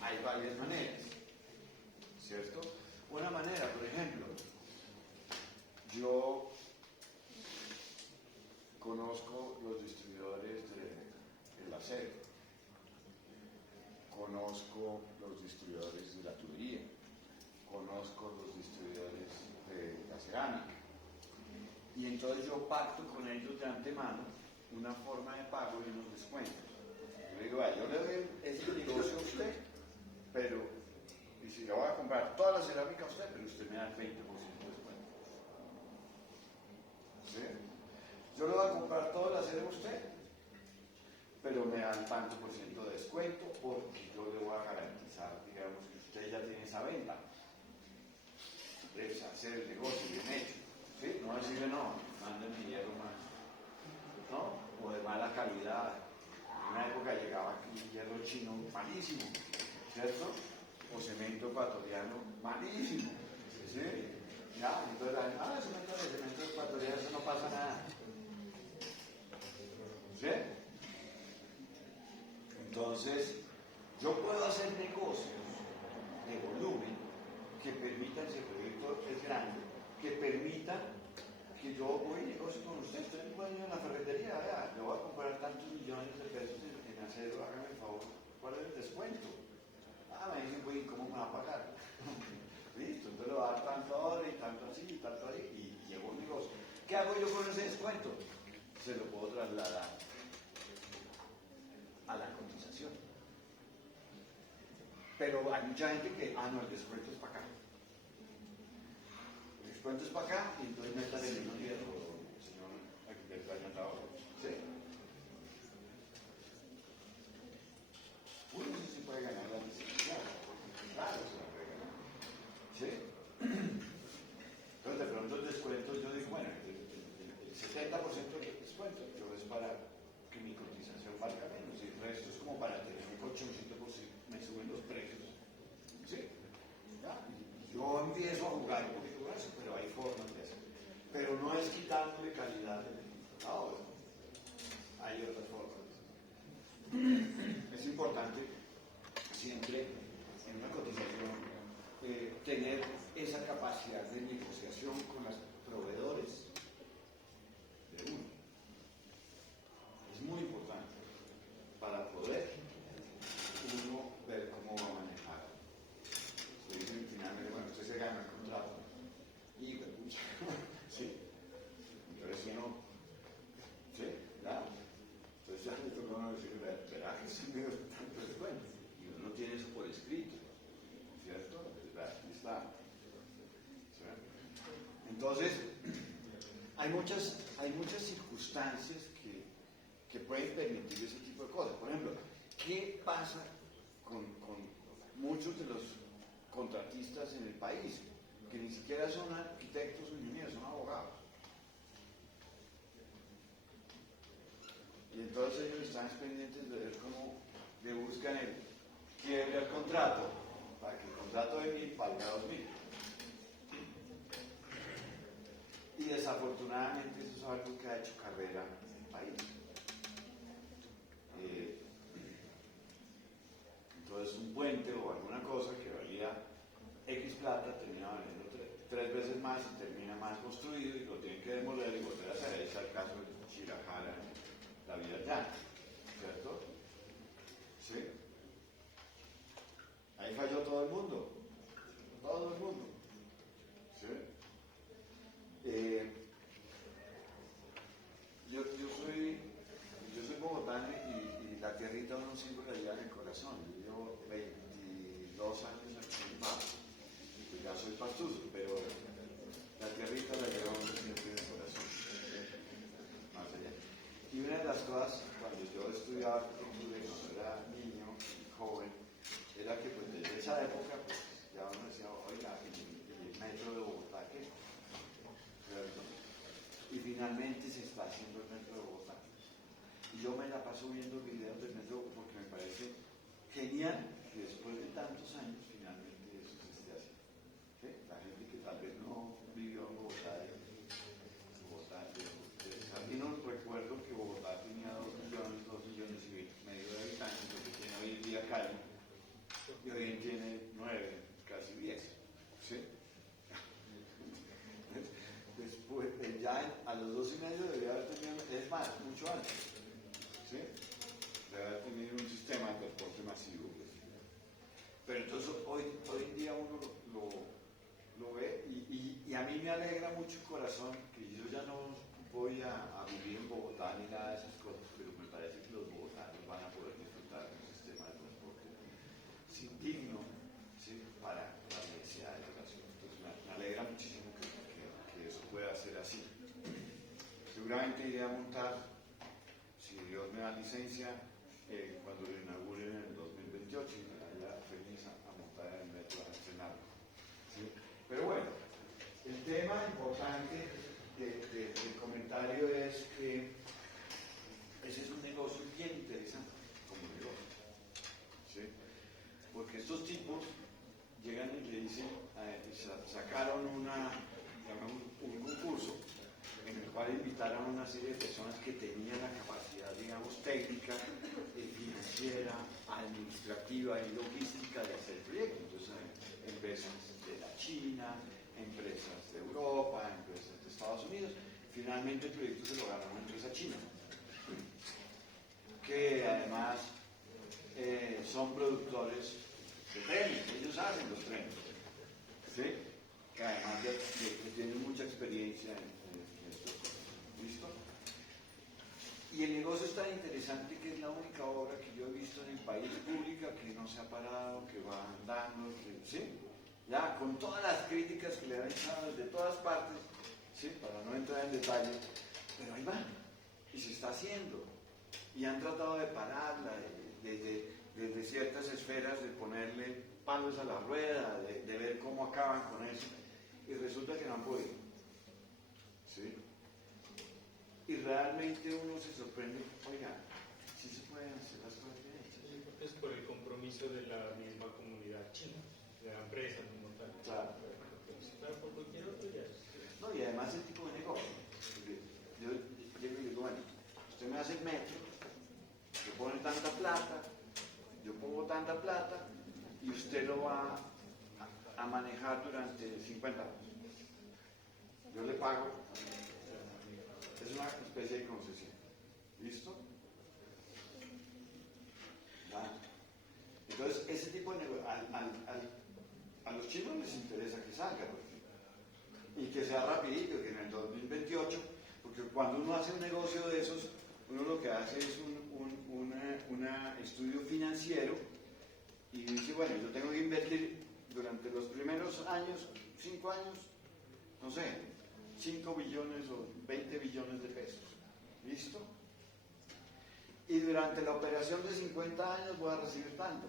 Hay varias maneras, ¿cierto? Una manera, por ejemplo, yo conozco los distribuidores del acero, conozco los distribuidores de la tubería, conozco los distribuidores de la cerámica. Y entonces yo pacto con ellos de antemano una forma de pago y unos descuentos. Yo le digo, vaya, yo le doy ese negocio a usted, pero, y si yo voy a comprar toda la cerámica a usted, pero usted me da el 20% de descuento. ¿Sí? Yo le voy a comprar toda la cera a usted, pero me dan tanto por ciento de descuento porque yo le voy a garantizar, digamos, que usted ya tiene esa venta. Es hacer el negocio bien hecho. ¿Sí? No decirle no, mándenme hierro más. ¿No? O de mala calidad. En una época llegaba aquí hierro chino malísimo, ¿cierto? O cemento ecuatoriano malísimo. ¿Sí? Ya, entonces, cemento ecuatoriano, eso no pasa nada. ¿Sí? Entonces, yo puedo hacer negocios de volumen que permitan, si el proyecto es grande, que permitan que yo voy y negocio con usted. Estoy en la ferretería, vea, le voy a comprar tantos millones de pesos en acero, hágame el favor, ¿cuál es el descuento? Ah, me dicen, pues, ¿cómo me va a pagar? Listo, entonces le voy a dar tanto ahora y tanto así y tanto ahí, y llegó un negocio. ¿Qué hago yo con ese descuento? Se lo puedo trasladar a la cotización. Pero hay mucha gente que, no, el descuento es para acá. El descuento es para acá, y entonces métale el mismo hierro, señor arquitecto añadado. ¿Sí? Uno sí se puede ganar la licencia. Claro, se la puede ganar. ¿Sí? Entonces, de pronto el descuento, yo digo, bueno, el 70% del descuento, yo es para que mi cotización valga menos, y el resto es como para tener un colchoncito por si me suben los precios. ¿Sí? ¿Ya? Yo empiezo a jugar un poquito con eso, pero hay formas de hacer. Pero no es quitándole calidad del ahora. Hay otras formas. Es importante siempre en una cotización tener esa capacidad de negociación con los proveedores de uno. Es muy importante para poder uno ver cómo va a manejar. Se dice finalmente, bueno, usted se gana el contrato. Y bueno, sí. Entonces si no, sí, ya. Entonces ya le toca a uno decir, verá que sí me dio tanto descuento. Y uno tiene eso por escrito, ¿cierto? Aquí está. ¿Sí? Entonces, hay muchas circunstancias que pueden permitir ese tipo de cosas. Por ejemplo, ¿qué pasa con muchos de los contratistas en el país? Que ni siquiera son arquitectos o ingenieros, son abogados. Y entonces ellos están pendientes de ver cómo le buscan el quiebre al contrato, para que el contrato de 1.000 valga 2.000. Y desafortunadamente eso es algo que ha hecho carrera en el país. Entonces un puente o alguna cosa que valía X plata termina valiendo tres veces más y termina mal construido y lo tienen que demoler y volver a hacer. Ahí está el caso de Chirajara, la vida llana, ¿cierto? ¿Sí? Ahí falló todo el mundo. Todo el mundo. ¿Sí? Yo soy bogotano y la tierrita uno siempre la lleva en el corazón. Yo llevo 22 años aquí en Paz. Pues ya soy pastuso, pero la tierrita la lleva uno siempre en el corazón. Más allá. Y una de las cosas, cuando yo estudiaba arquitectura, cuando era niño, joven, era que pues desde esa época pues, ya uno decía, oiga, el metro de Bogotá, ¿qué? ¿Cierto? Y finalmente se está haciendo el metro de Bogotá. Y yo me la paso viendo videos del metro porque me parece genial que después de tantos años finalmente eso se esté haciendo. ¿Sí? La gente que tal vez no vivió en Bogotá, aquí no recuerdo que Bogotá tenía 2 millones y medio de habitantes, lo que tiene hoy en día Cali, y hoy en día tiene 9, casi 10. ¿Sí? Después, ya a los 2,5 debería haber tenido, es más, mucho antes. ¿Sí? Debe haber tenido un sistema de transporte masivo. Pues. Pero entonces hoy en día uno mí me alegra mucho el corazón que yo ya no voy a vivir en Bogotá ni nada de esas cosas, pero me parece que los bogotanos van a poder disfrutar de un sistema de transporte sin digno, ¿sí? Para la necesidad de educación. Entonces me alegra muchísimo que eso pueda ser así. Seguramente iré a montar, si Dios me da licencia, cuando lo inauguren en el 2028, y me daría feliz a montar en el metro a estrenarlo. ¿Sí? Pero bueno, el tema importante del comentario es que ese es un negocio bien interesante como negocio. ¿Sí? Porque estos tipos llegan y le dicen, sacaron un concurso en el cual invitaron a una serie de personas que tenían la capacidad, digamos, técnica, financiera, administrativa y logística de hacer proyectos. Entonces, empresas de la China, empresas de Europa, empresas de Estados Unidos. Finalmente el proyecto se lo ganó una empresa china, que además son productores de trenes, ellos hacen los trenes, ¿sí? Que además que tienen mucha experiencia en esto. ¿Listo? Y el negocio es tan interesante que es la única obra que yo he visto en el país pública que no se ha parado, que va andando, ¿sí? Ya, con todas las críticas que le han echado desde todas partes, ¿sí? Para no entrar en detalle, pero ahí va, y se está haciendo. Y han tratado de pararla desde ciertas esferas, de ponerle palos a la rueda, de ver cómo acaban con eso, y resulta que no han podido. ¿Sí? Y realmente uno se sorprende, oiga, sí se pueden hacer las cosas bien hechas. Es por el compromiso de la misma comunidad china, de la empresa como tal. Claro. Claro, por cualquier otro ya. No, y además el tipo de negocio. Porque yo llego y digo, bueno, usted me hace el metro, yo pone tanta plata, yo pongo tanta plata, y usted lo va a manejar durante 50 años. Yo le pago, es una especie de concesión. ¿Listo? ¿Va? Entonces, ese tipo de negocio, a los chinos les interesa que salga, y que sea rapidito, que en el 2028, porque cuando uno hace un negocio de esos, uno lo que hace es un estudio financiero y dice, bueno, yo tengo que invertir durante los primeros años, 5 años, no sé, 5 billones o 20 billones de pesos. ¿Listo? Y durante la operación de 50 años voy a recibir tanto.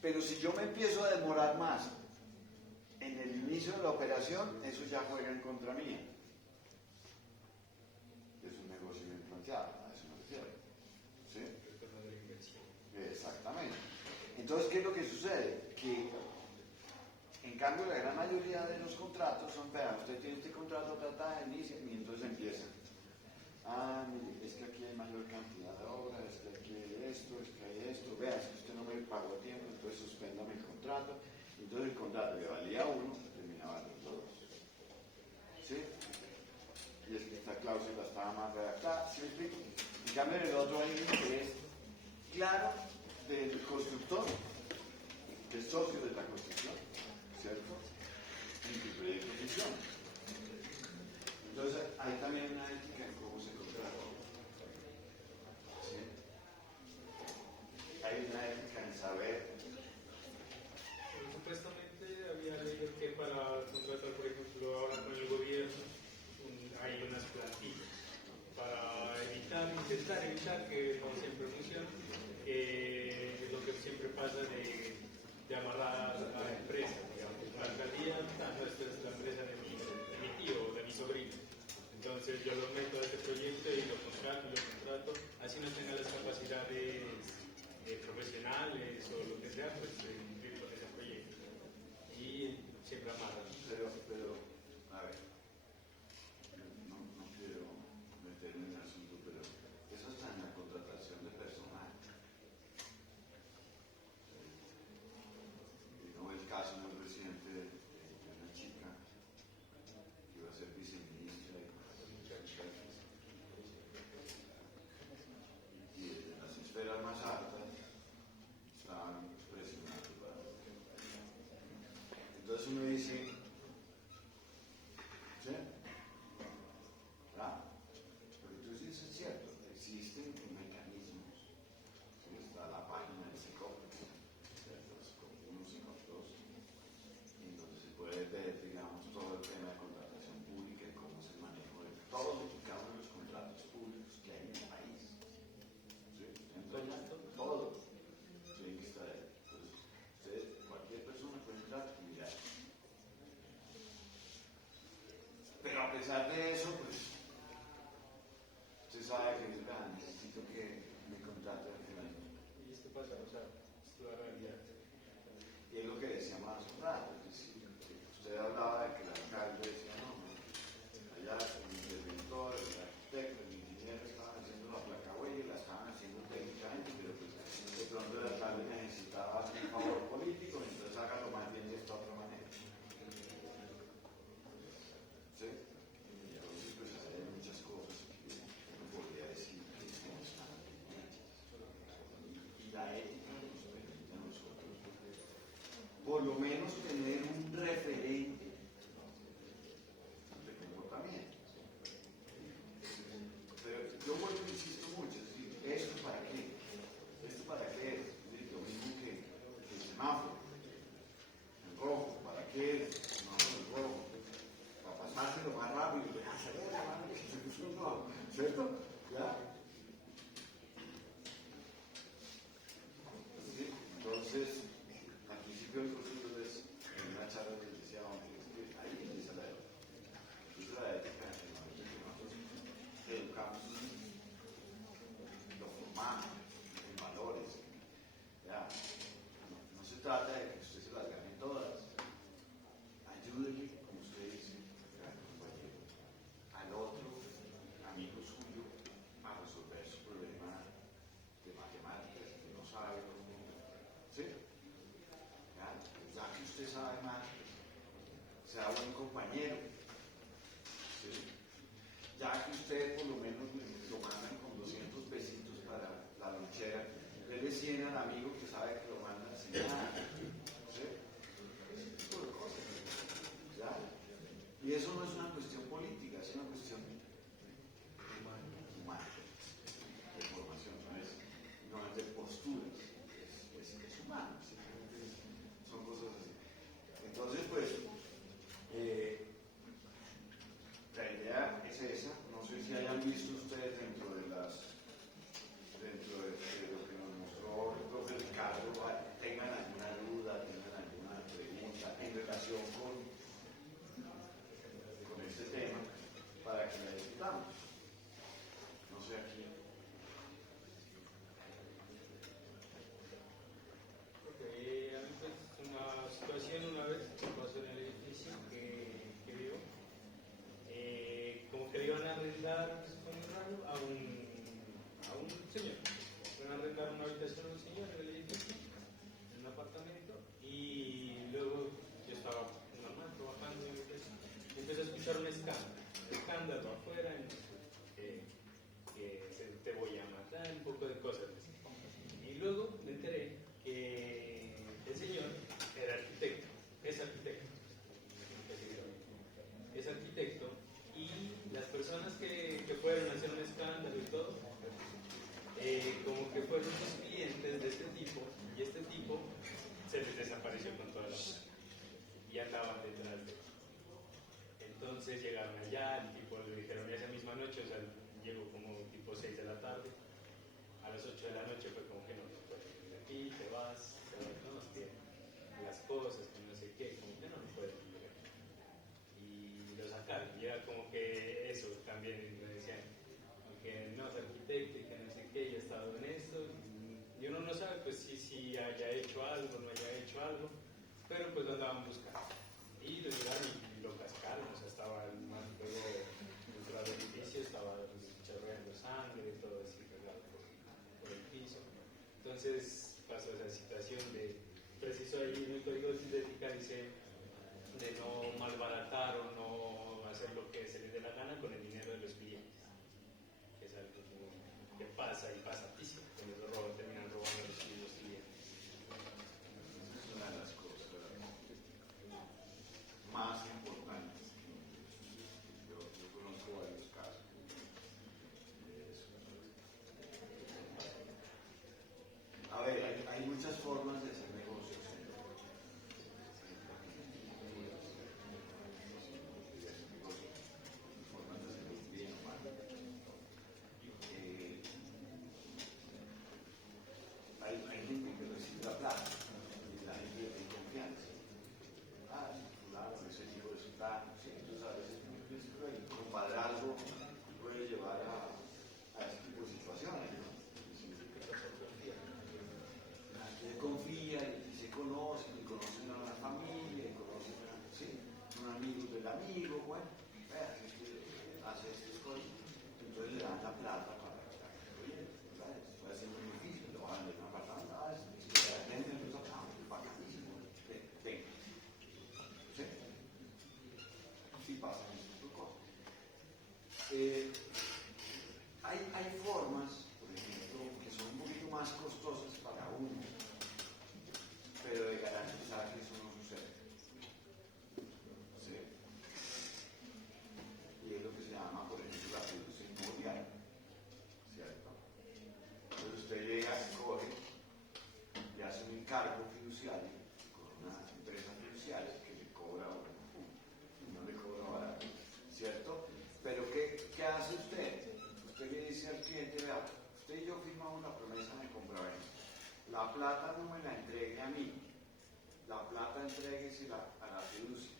Pero si yo me empiezo a demorar más en el inicio de la operación, eso ya juega en contra mía. Es un negocio bien planteado, a eso me refiero. ¿Sí? Exactamente. Entonces, ¿qué es lo que sucede? Que, en cambio, la gran mayoría de los contratos son, vea, usted tiene este contrato, trata de inicio, y entonces empieza. Ah, mire, es que aquí hay mayor cantidad de obras, es que aquí hay esto, es que hay esto, vea, es que usted no me pagó a tiempo, entonces suspéndame el contrato. Entonces el contrato le valía a uno, terminaba los dos. ¿Sí? Y es que esta cláusula estaba más redactada. ¿Sí me explico? En cambio, en el otro hay uno que es claro del constructor, del socio de la construcción, ¿cierto? En que el proyecto funciona. Entonces, hay también una ética en cómo se contrata. ¿Sí? Hay una ética en saber. Supuestamente había leído que para contratar, por ejemplo, ahora con el gobierno, hay unas plantillas para intentar evitar que no siempre funcione, lo que siempre pasa de amarrar a la empresa, digamos, la alcaldía, esta es la empresa de mi tío o de mi sobrino. Entonces yo lo meto a este proyecto y lo contrato, así no tenga las capacidades profesionales o lo que sea, pues cumplir con ese proyecto. Y siempre amarran. Pero, a ver, no quiero meterme en el asunto, pero eso está en la contratación de personal. Y no el caso del presidente de una chica que iba a ser viceministra y de las esferas más altas estaban presionando para. Entonces uno dice, por lo menos tener un referente de comportamiento. Pero yo vuelvo e insisto mucho, es decir, ¿esto para qué? ¿Esto para qué es? Es decir, lo mismo que el semáforo, el rojo, ¿para qué es? El semáforo el rojo, para pasárselo más rápido, ¿cierto? ¿Ya? ¿Sí? Entonces, al principio del curso, entonces, en una charla les decía, es que ahí empieza la ética, nosotros educamos, lo formamos en valores, ¿ya? No se trata de que usted se las gane todas, ayúdele, como usted dice, compañero, al otro amigo suyo a resolver su problema de matemáticas que no sabe cómo, ¿sí? Ya que usted sabe más, sea buen compañero, ¿sí? Ya que usted por lo menos lo mandan con 200 pesitos para la lonchera, dele 100 al amigo que sabe que lo mandan sin nada, ¿sí? Ese tipo de cosas, ¿ya? Y eso no es una cuestión política, es una cuestión humana, de formación, no es de posturas, es humano, simplemente son cosas así. Entonces, pues, la idea es esa. No sé si hayan visto ustedes dentro de lo que nos mostró el profe Ricardo, tengan alguna duda, tengan alguna pregunta en relación con este tema, para que la discutamos. No sé aquí. A mí pues una situación una vez que pasó en el edificio que vivo, como que le iban a arrendar, fue muy raro, a un señor. Le iban a arrendar una habitación a un señor en el edificio, en un apartamento, y luego yo estaba normal trabajando en mi habitación, y empecé a escuchar un escándalo afuera, te voy a matar, un poco de cosas así. Y luego me enteré que el señor era arquitecto, es arquitecto, y las personas que fueron a hacer un escándalo y todo, como que fueron los clientes de este tipo, y este tipo se les desapareció con toda la plata, y andaban detrás de él. Entonces llegaron allá, el tipo le dijeron esa misma noche, o sea, llegó como tipo 6 de la tarde, a las 8 de la noche fue como que no puedes venir aquí, te vas, no, que las cosas, que no sé qué, como que no puedes venir aquí. Y lo sacaron, y era como que eso también me decían, aunque no es arquitecto y que no sé qué, y ha estado en esto, y uno no sabe pues si haya hecho algo, no haya hecho algo, pero pues lo andaban buscando. Y lo llegaron y lo cascaron, o sea, estaba más luego dentro del edificio, estaba chorreando sangre, todo así regado por el piso. Entonces pasó esa situación de, preciso ahí en el código de ética dice de no malbaratar o no hacer lo que se les dé la gana con el dinero de los clientes, que es algo que pasa y pasa muchísimo, cuando terminan robando los clientes. Es una de las cosas más importantes. Yo conozco varios casos de eso. A ver, hay muchas formas de hacer negocios. Formas de hacerlo bien o mal. plata entréguesela a la fiducia,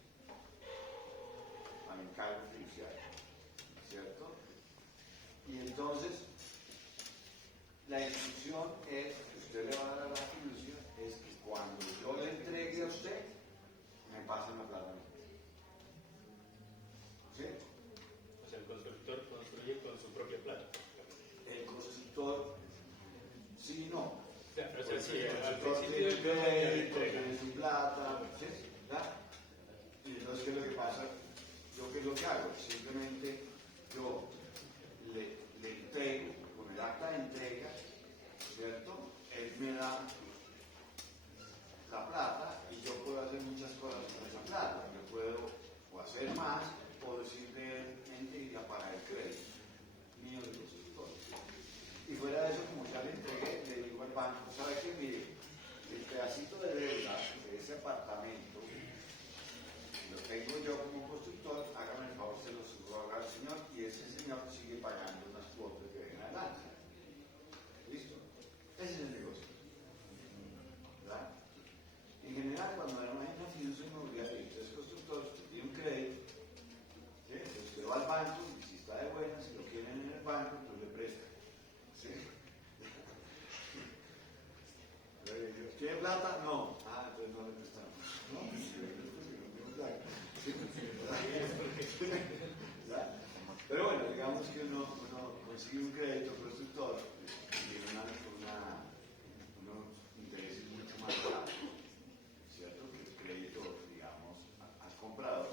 al encargo fiduciario, ¿cierto? Y entonces, la instrucción es que usted le va a dar a la fiducia, es que cuando yo le entregue a usted, me pasen la plata a mí. ¿Sí? O sea, el constructor construye con su propia plata. El constructor, sí y no. O sea, sí, El al constructor principio del tiene programa ya le crédito, entregan. tiene su plata, ¿sí? ¿Ya? Y entonces, ¿qué es lo que pasa? ¿Yo qué es lo que hago? Simplemente yo le entrego, con el acta de entrega, ¿cierto? Él me da la plata y yo puedo hacer muchas cosas con esa plata. Yo puedo o hacer más o simplemente ir a pagar el crédito mío de constructor. Y fuera de eso, como ya le entregué, le digo al banco, ¿sabe qué? Mire, el pedacito de deuda de ese apartamento lo tengo yo como constructor, hágame el favor, se lo subo al señor y ese señor sigue pagando unas cuotas que ven adelante. ¿Listo? Ese es el negocio. ¿Verdad? En general, cuando hay una fiducia inmobiliaria y usted es constructor, usted tiene un crédito, ¿sí? Entonces usted va al banco y si está de buenas, si lo quieren en el banco, entonces le presta. ¿Sí? ¿Tiene plata? No. Ah, entonces no le prestamos. No, no tengo plata. ¿Sí? ¿Verdad? Pero bueno, digamos que uno consigue un crédito constructor y tiene unos intereses mucho más baratos, ¿cierto? Que el crédito, digamos, al comprador,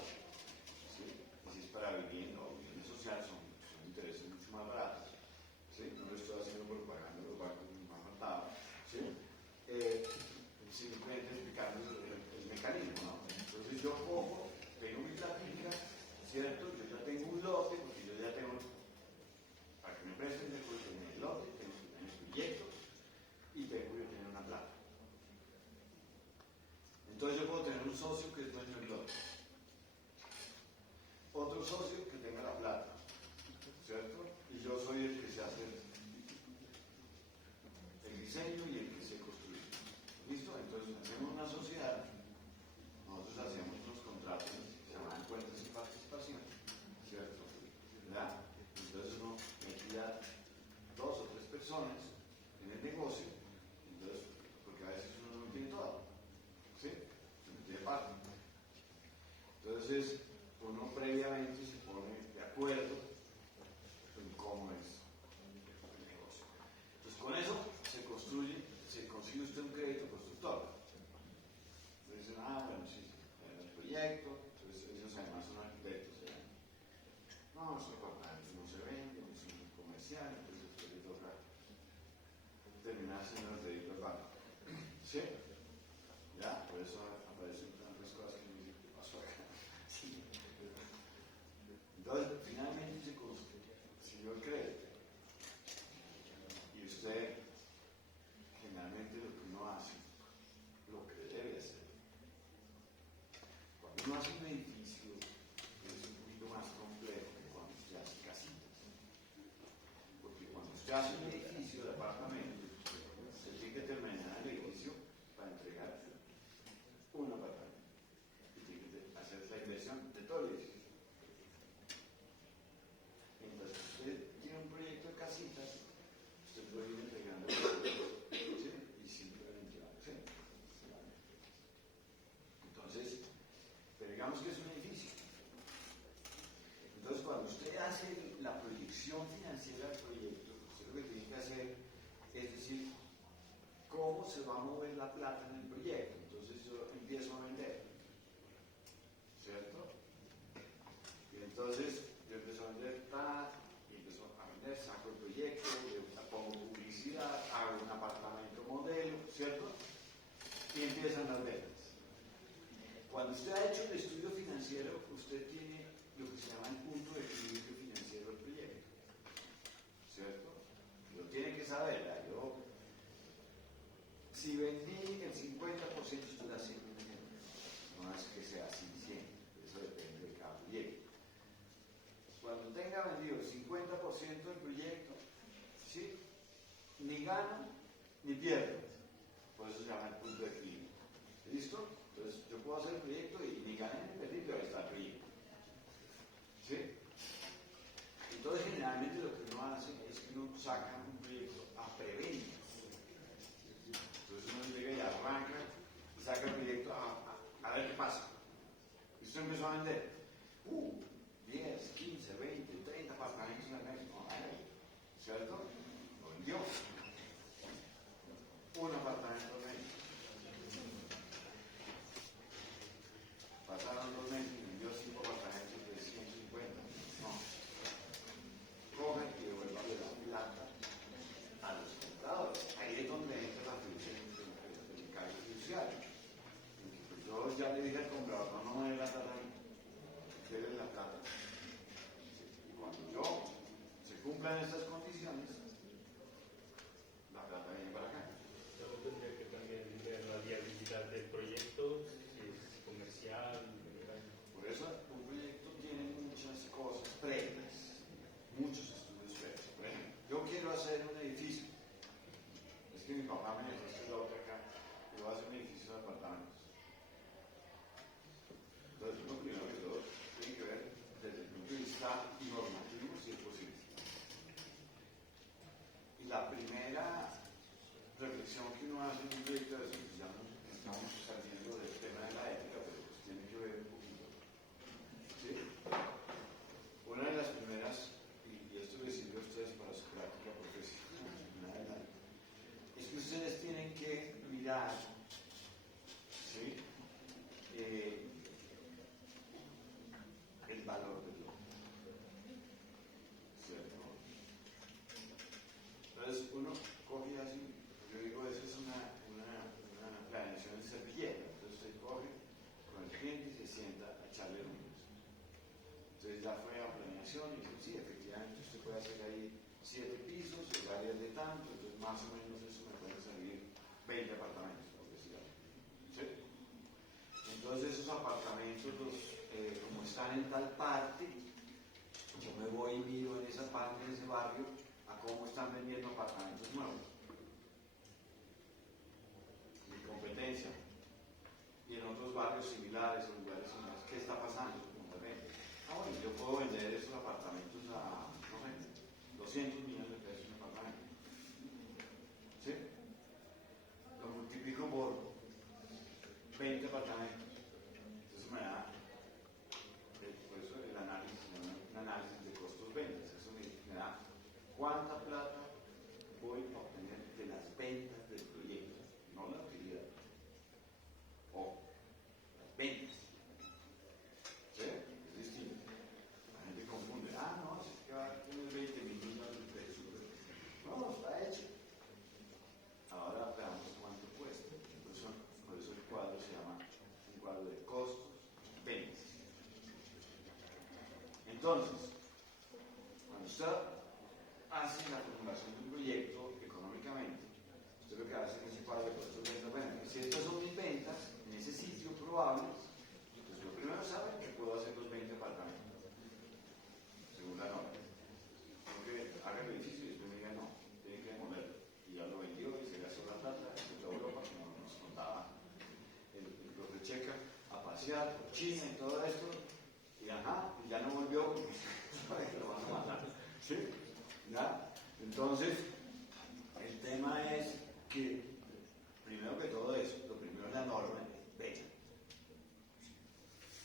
¿sí? Y si es para vivienda o vivienda social, son intereses mucho más baratos, ¿sí? No lo estoy haciendo propaganda de los bancos, me han faltado, ¿sí? Simplemente explicando el mecanismo, ¿no? Entonces yo cojo, tengo mi platica, ¿cierto? Yo ya tengo un lote, porque yo ya tengo, para que me presten, tengo que tener el lote, tengo que tener el proyecto y tengo que tener una plata. Entonces yo puedo tener un socio que es dueño del lote, otro socio que tenga la plata, ¿cierto? Y yo soy el que se hace el diseño y el que se construye. ¿Listo? Entonces hacemos una sociedad, nosotros hacemos unos contratos que se llaman cuentas de participación, ¿cierto? ¿Verdad? Entonces uno metía 2 o 3 personas en el negocio, entonces, porque a veces uno no tiene todo, ¿sí? No tiene parte. Entonces uno previamente se pone de acuerdo en cómo es el negocio. Entonces con eso se consigue usted un crédito constructor. Entonces dicen, bueno, sí, el proyecto, entonces ellos además son arquitectos, ¿verdad? No, esos apartamentos no se venden, no son comerciales, entonces usted le toca terminar haciendo el crédito al banco. ¿Sí? Ya, por eso aparecen tantas cosas que me dicen, ¿qué pasó acá? Sí. Entonces, finalmente se consiguió el crédito. Y usted, generalmente lo que uno hace, lo que debe hacer, cuando uno hace un edificio, es un poquito más complejo que cuando usted hace casitas. Porque cuando usted hace un edificio de apartamento, usted tiene que terminar el edificio para entregar un apartamento. Y tiene que hacer la inversión de todo el edificio. Mientras usted tiene un proyecto de casitas, usted puede ir entregando ¿sí? Y simplemente ¿sí? Entonces, pero digamos que es un edificio. Entonces, cuando usted hace la proyección financiera del proyecto, usted lo que tiene que hacer es decir, cómo se va a mover la plata en el proyecto. Entonces, yo empiezo a vender, ¿cierto? Y entonces, yo empiezo a vender y empiezo a vender, saco el proyecto, pongo publicidad, hago un apartamento modelo, ¿cierto? Y empiezan las ventas. Cuando usted ha hecho el estudio financiero, usted tiene lo que se llama el punto de equilibrio financiero del proyecto, ¿cierto? Lo tiene que saber. Yo, si vendí el 50%, estoy haciendo un ejemplo. No es que sea así siempre, eso depende de cada proyecto. Cuando tenga vendido el 50% del proyecto, ¿sí? Ni gano ni pierdo. Por eso se llama el punto de equilibrio. ¿Listo? Entonces yo Usted empezó a vender 10, 15, 20, 30 apartamentos al mes. No, ¿cierto? Lo vendió. Un apartamento al mes. Pasaron 2 meses y vendió 5 apartamentos de 150. No. Coge y devuelve la plata a los compradores. Ahí es donde entra la fiducia, el encargo fiduciario. Pues yo ya le dije al comprador, no me dé la plata ahí, déle la plata. Y cuando se cumplan estas condiciones, la plata viene para acá. Solo tendría que también ver la viabilidad del proyecto, si es comercial. Por eso un proyecto tiene muchas cosas previas, muchos estudios previos. Por ejemplo, yo quiero hacer un edificio. Es que mi papá me dejó este lote acá, yo voy a hacer un edificio de apartamentos. Entonces, lo primero que todo tiene que ver desde el punto de vista normativo, si es posible. Y la primera reflexión que uno hace en un proyecto de eso, ya no estamos saliendo del tema de la ética, pero pues tiene que ver un poquito. ¿Sí? Una de las primeras, y esto les sirve a ustedes para su práctica profesional, es que ustedes tienen que mirar, ¿sí? El valor del lote. ¿Cierto? Entonces uno coge así, yo digo, eso es una planeación de servilleta. Entonces usted coge con el cliente y se sienta a echarle números. Entonces ya fue a planeación y dice, sí, efectivamente usted puede hacer ahí 7 pisos, el área es de tanto, entonces más o menos eso me puede salir 20 apartamentos, por decir algo. ¿Sí? Entonces esos apartamentos, como están en tal parte, yo me voy y miro en esa parte de ese barrio a cómo están vendiendo apartamentos nuevos. Mi competencia. Y en otros barrios similares o lugares similares, ¿qué está pasando? Bueno, yo puedo vender esos apartamentos a, no sé, 200 millones de pesos un apartamento. ¿Sí? Lo multiplico por 20 apartamentos. Eso me da, por eso el análisis, un análisis de costos-ventas. Eso me da cuánta plata voy a obtener de las ventas del proyecto, no la utilidad. O las ventas. ¿Sí? Es distinto. La gente confunde. No, si es que va a tener 20 millones de pesos. No, está hecho. Ahora veamos cuánto cuesta. Por eso el cuadro se llama un cuadro de costos, ventas. Entonces, cuando usted hace la formulación de un proyecto económicamente, usted lo que hace en ese cuadro de costos, ventas, bueno, si estas son mis ventas, en ese sitio probable, pues lo primero saben que puedo hacer los 20 apartamentos, según la norma. Porque haga el edificio y después me diga, no, tiene que demolerlo. Y ya lo vendió y se gastó la plata, se fue a Europa, como nos contaba el profe Checa, a pasear por China y todo esto, y ya no volvió porque sabe que lo van a matar. ¿Sí? ¿Ya? Entonces, el tema es que, primero que todo eso, lo primero es la norma, venga.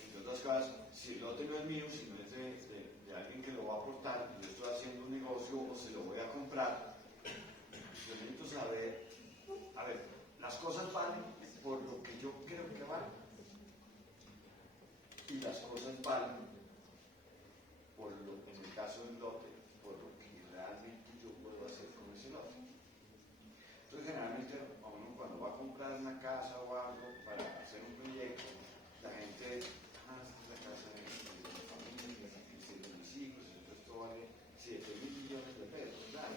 Entre otras cosas, si el lote no es mío, si no es de alguien que lo va a aportar, yo estoy haciendo un negocio o se lo voy a comprar, yo necesito saber, a ver, las cosas valen por lo que yo creo que valen. Y las cosas valen por lo, en el caso del lote, por lo que realmente yo puedo hacer con ese lote. Entonces generalmente a uno cuando va a comprar una casa o algo para hacer un proyecto, la gente, esta es la casa de mi familia, de mis hijos, entonces esto vale 7.000 millones de pesos, claro,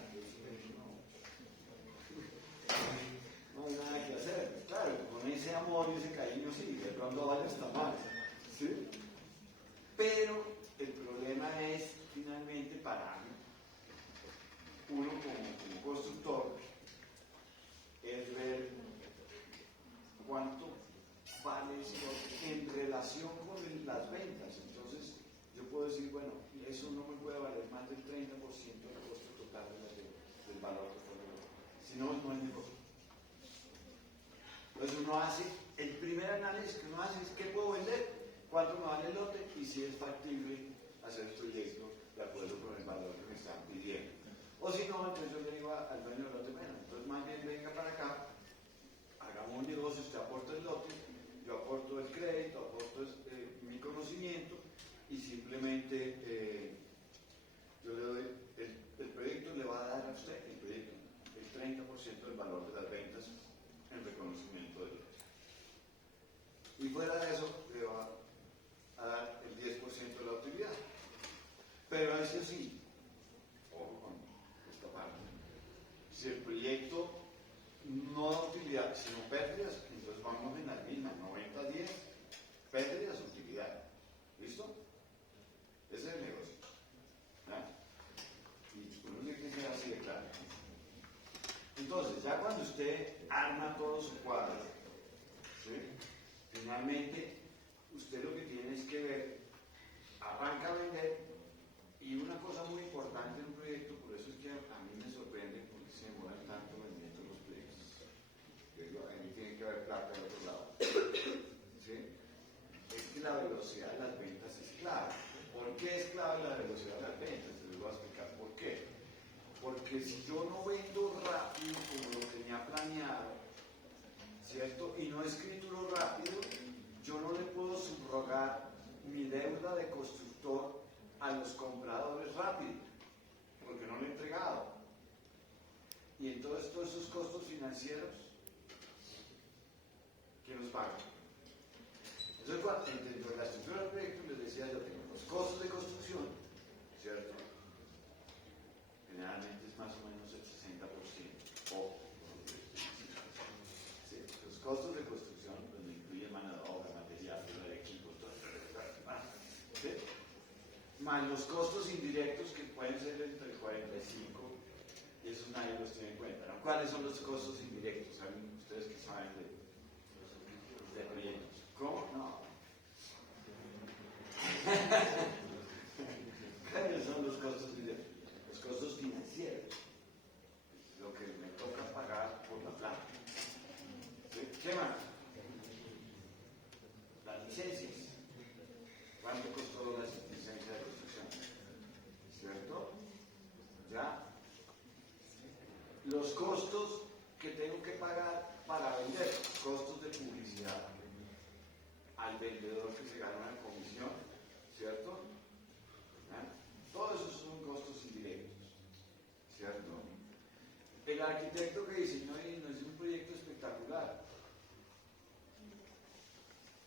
no hay nada que hacer, claro, con ese amor y ese cariño sí, de pronto vale hasta más, ¿sí? Pero el problema es finalmente para uno como constructor es ver cuánto vale eso en relación con las ventas. Entonces yo puedo decir, bueno, eso no me puede valer más del 30% del costo total del valor que fue el valor. Si no, no es negocio. Entonces uno hace, el primer análisis que uno hace es ¿qué puedo vender? cuánto me vale el lote y si es factible hacer el proyecto de acuerdo con el valor que me están pidiendo. O si no, entonces yo le digo al dueño del lote, bueno, entonces más bien venga para acá, hagamos un negocio, usted aporta el lote, yo aporto el crédito, aporto mi conocimiento y simplemente yo le doy, el proyecto le va a dar a usted, el proyecto, el 30% del valor de las ventas en reconocimiento del lote. Y fuera de eso, le va a dar el 10% de la utilidad. Pero eso sí, ojo con esta parte, si el proyecto no da utilidad, sino pérdidas, entonces vamos en las mismas, 90-10, pérdidas, utilidad. ¿Listo? Ese es el negocio. ¿Ah? Y uno tiene que ser así de claro. Entonces, ya cuando usted arma todo su cuadro, ¿sí? Finalmente, usted lo que tiene es que ver, arranca a vender, y una cosa muy importante en un proyecto, por eso es que a mí me sorprende porque se demoran tanto vendiendo los proyectos. Yo digo, ahí tiene que haber plata del otro lado. ¿Sí? Es que la velocidad de las ventas es clave. ¿Por qué es clave la velocidad de las ventas? Les voy a explicar por qué. Porque si yo no vendo rápido como lo tenía planeado, ¿cierto? Y no escrituro rápido, yo no le puedo subrogar mi deuda de constructor a los compradores rápido, porque no lo he entregado. Y entonces todos esos costos financieros, ¿quién los paga? Entonces, dentro de la estructura del proyecto les decía, yo tengo los costos de construcción, ¿cierto? Generalmente es más o menos el 60%. O sí, los costos de construcción, donde incluye mano de obra, material, equipos, todo eso, ¿sí? Más los costos indirectos que pueden ser entre el 45, y esos nadie los tiene en cuenta, ¿no? ¿Cuáles son los costos indirectos? ¿Saben ustedes que saben de proyectos? ¿Cómo? No. ¿Cuáles son los costos indirectos? Los costos financieros, lo que me toca pagar por la planta. ¿Sí? ¿Qué más? Las licencias. ¿Cuánto costó la licencia de construcción? ¿Cierto? ¿Ya? Los costos que tengo que pagar para vender, costos de publicidad al vendedor que se gana una comisión, ¿cierto? ¿Ah? Todos esos son costos indirectos, ¿cierto? El arquitecto que diseñó y nos hizo un proyecto espectacular,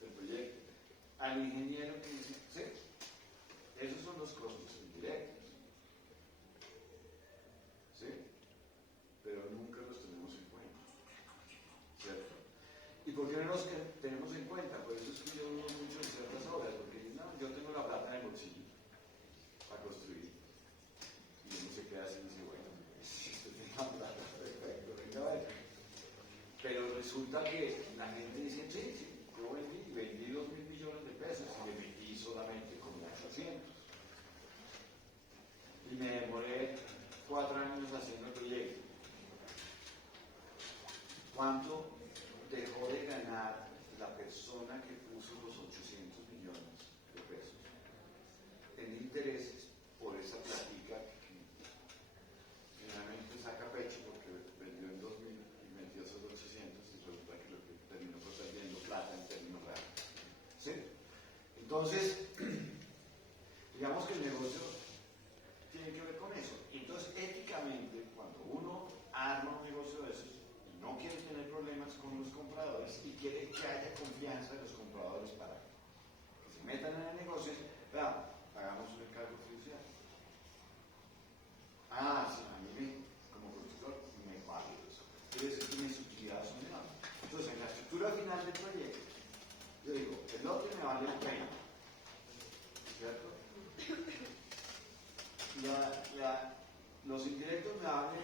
el proyecto, al ingeniero que dice, sí, esos son los costos indirectos, ¿sí? Pero nunca los tenemos en cuenta, ¿cierto? ¿Y por qué no los tenemos en cuenta? Por eso es que yo dudo mucho en ciertas obras, porque no, yo tengo la plata en el bolsillo para construir. Y uno se queda así y dice, bueno, si usted tiene la plata, perfecto, venga a ver. Pero resulta que la gente dice, sí, yo vendí 2.000 millones de pesos y le metí solamente como 800. Y me demoré 4 años haciendo el proyecto. ¿Cuánto dejó de ganar la persona que puso los 800 millones de pesos en intereses por esa plática que finalmente saca pecho porque vendió en 2.000 y vendió esos 800 y resulta que lo que terminó fue perdiendo plata en términos reales? ¿Sí? Entonces, digamos que el negocio tiene que ver con eso. Entonces, éticamente, cuando uno arma un negocio de esos y no quiere tener problemas con los compradores y quiere que haya confianza de los compradores para que se metan en el negocio, vea, hagamos un encargo fiduciario. Ah, sí, a mí como constructor me vale eso. Quiere decir que mis utilidades son enormes. Entonces, en la estructura final del proyecto, yo digo, el lote me vale el 30, ¿cierto? Los indirectos me valen,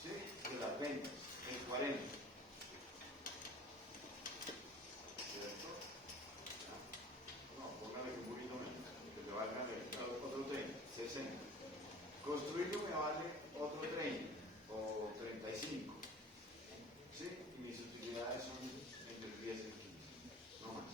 ¿sí?, de las ventas, el 40, ¿cierto? No, póngale un poquito menos, que te valga otro 30, 60. Construirlo me vale otro 30 o 35, ¿sí? Y mis utilidades son entre el 10 y el 15, no más.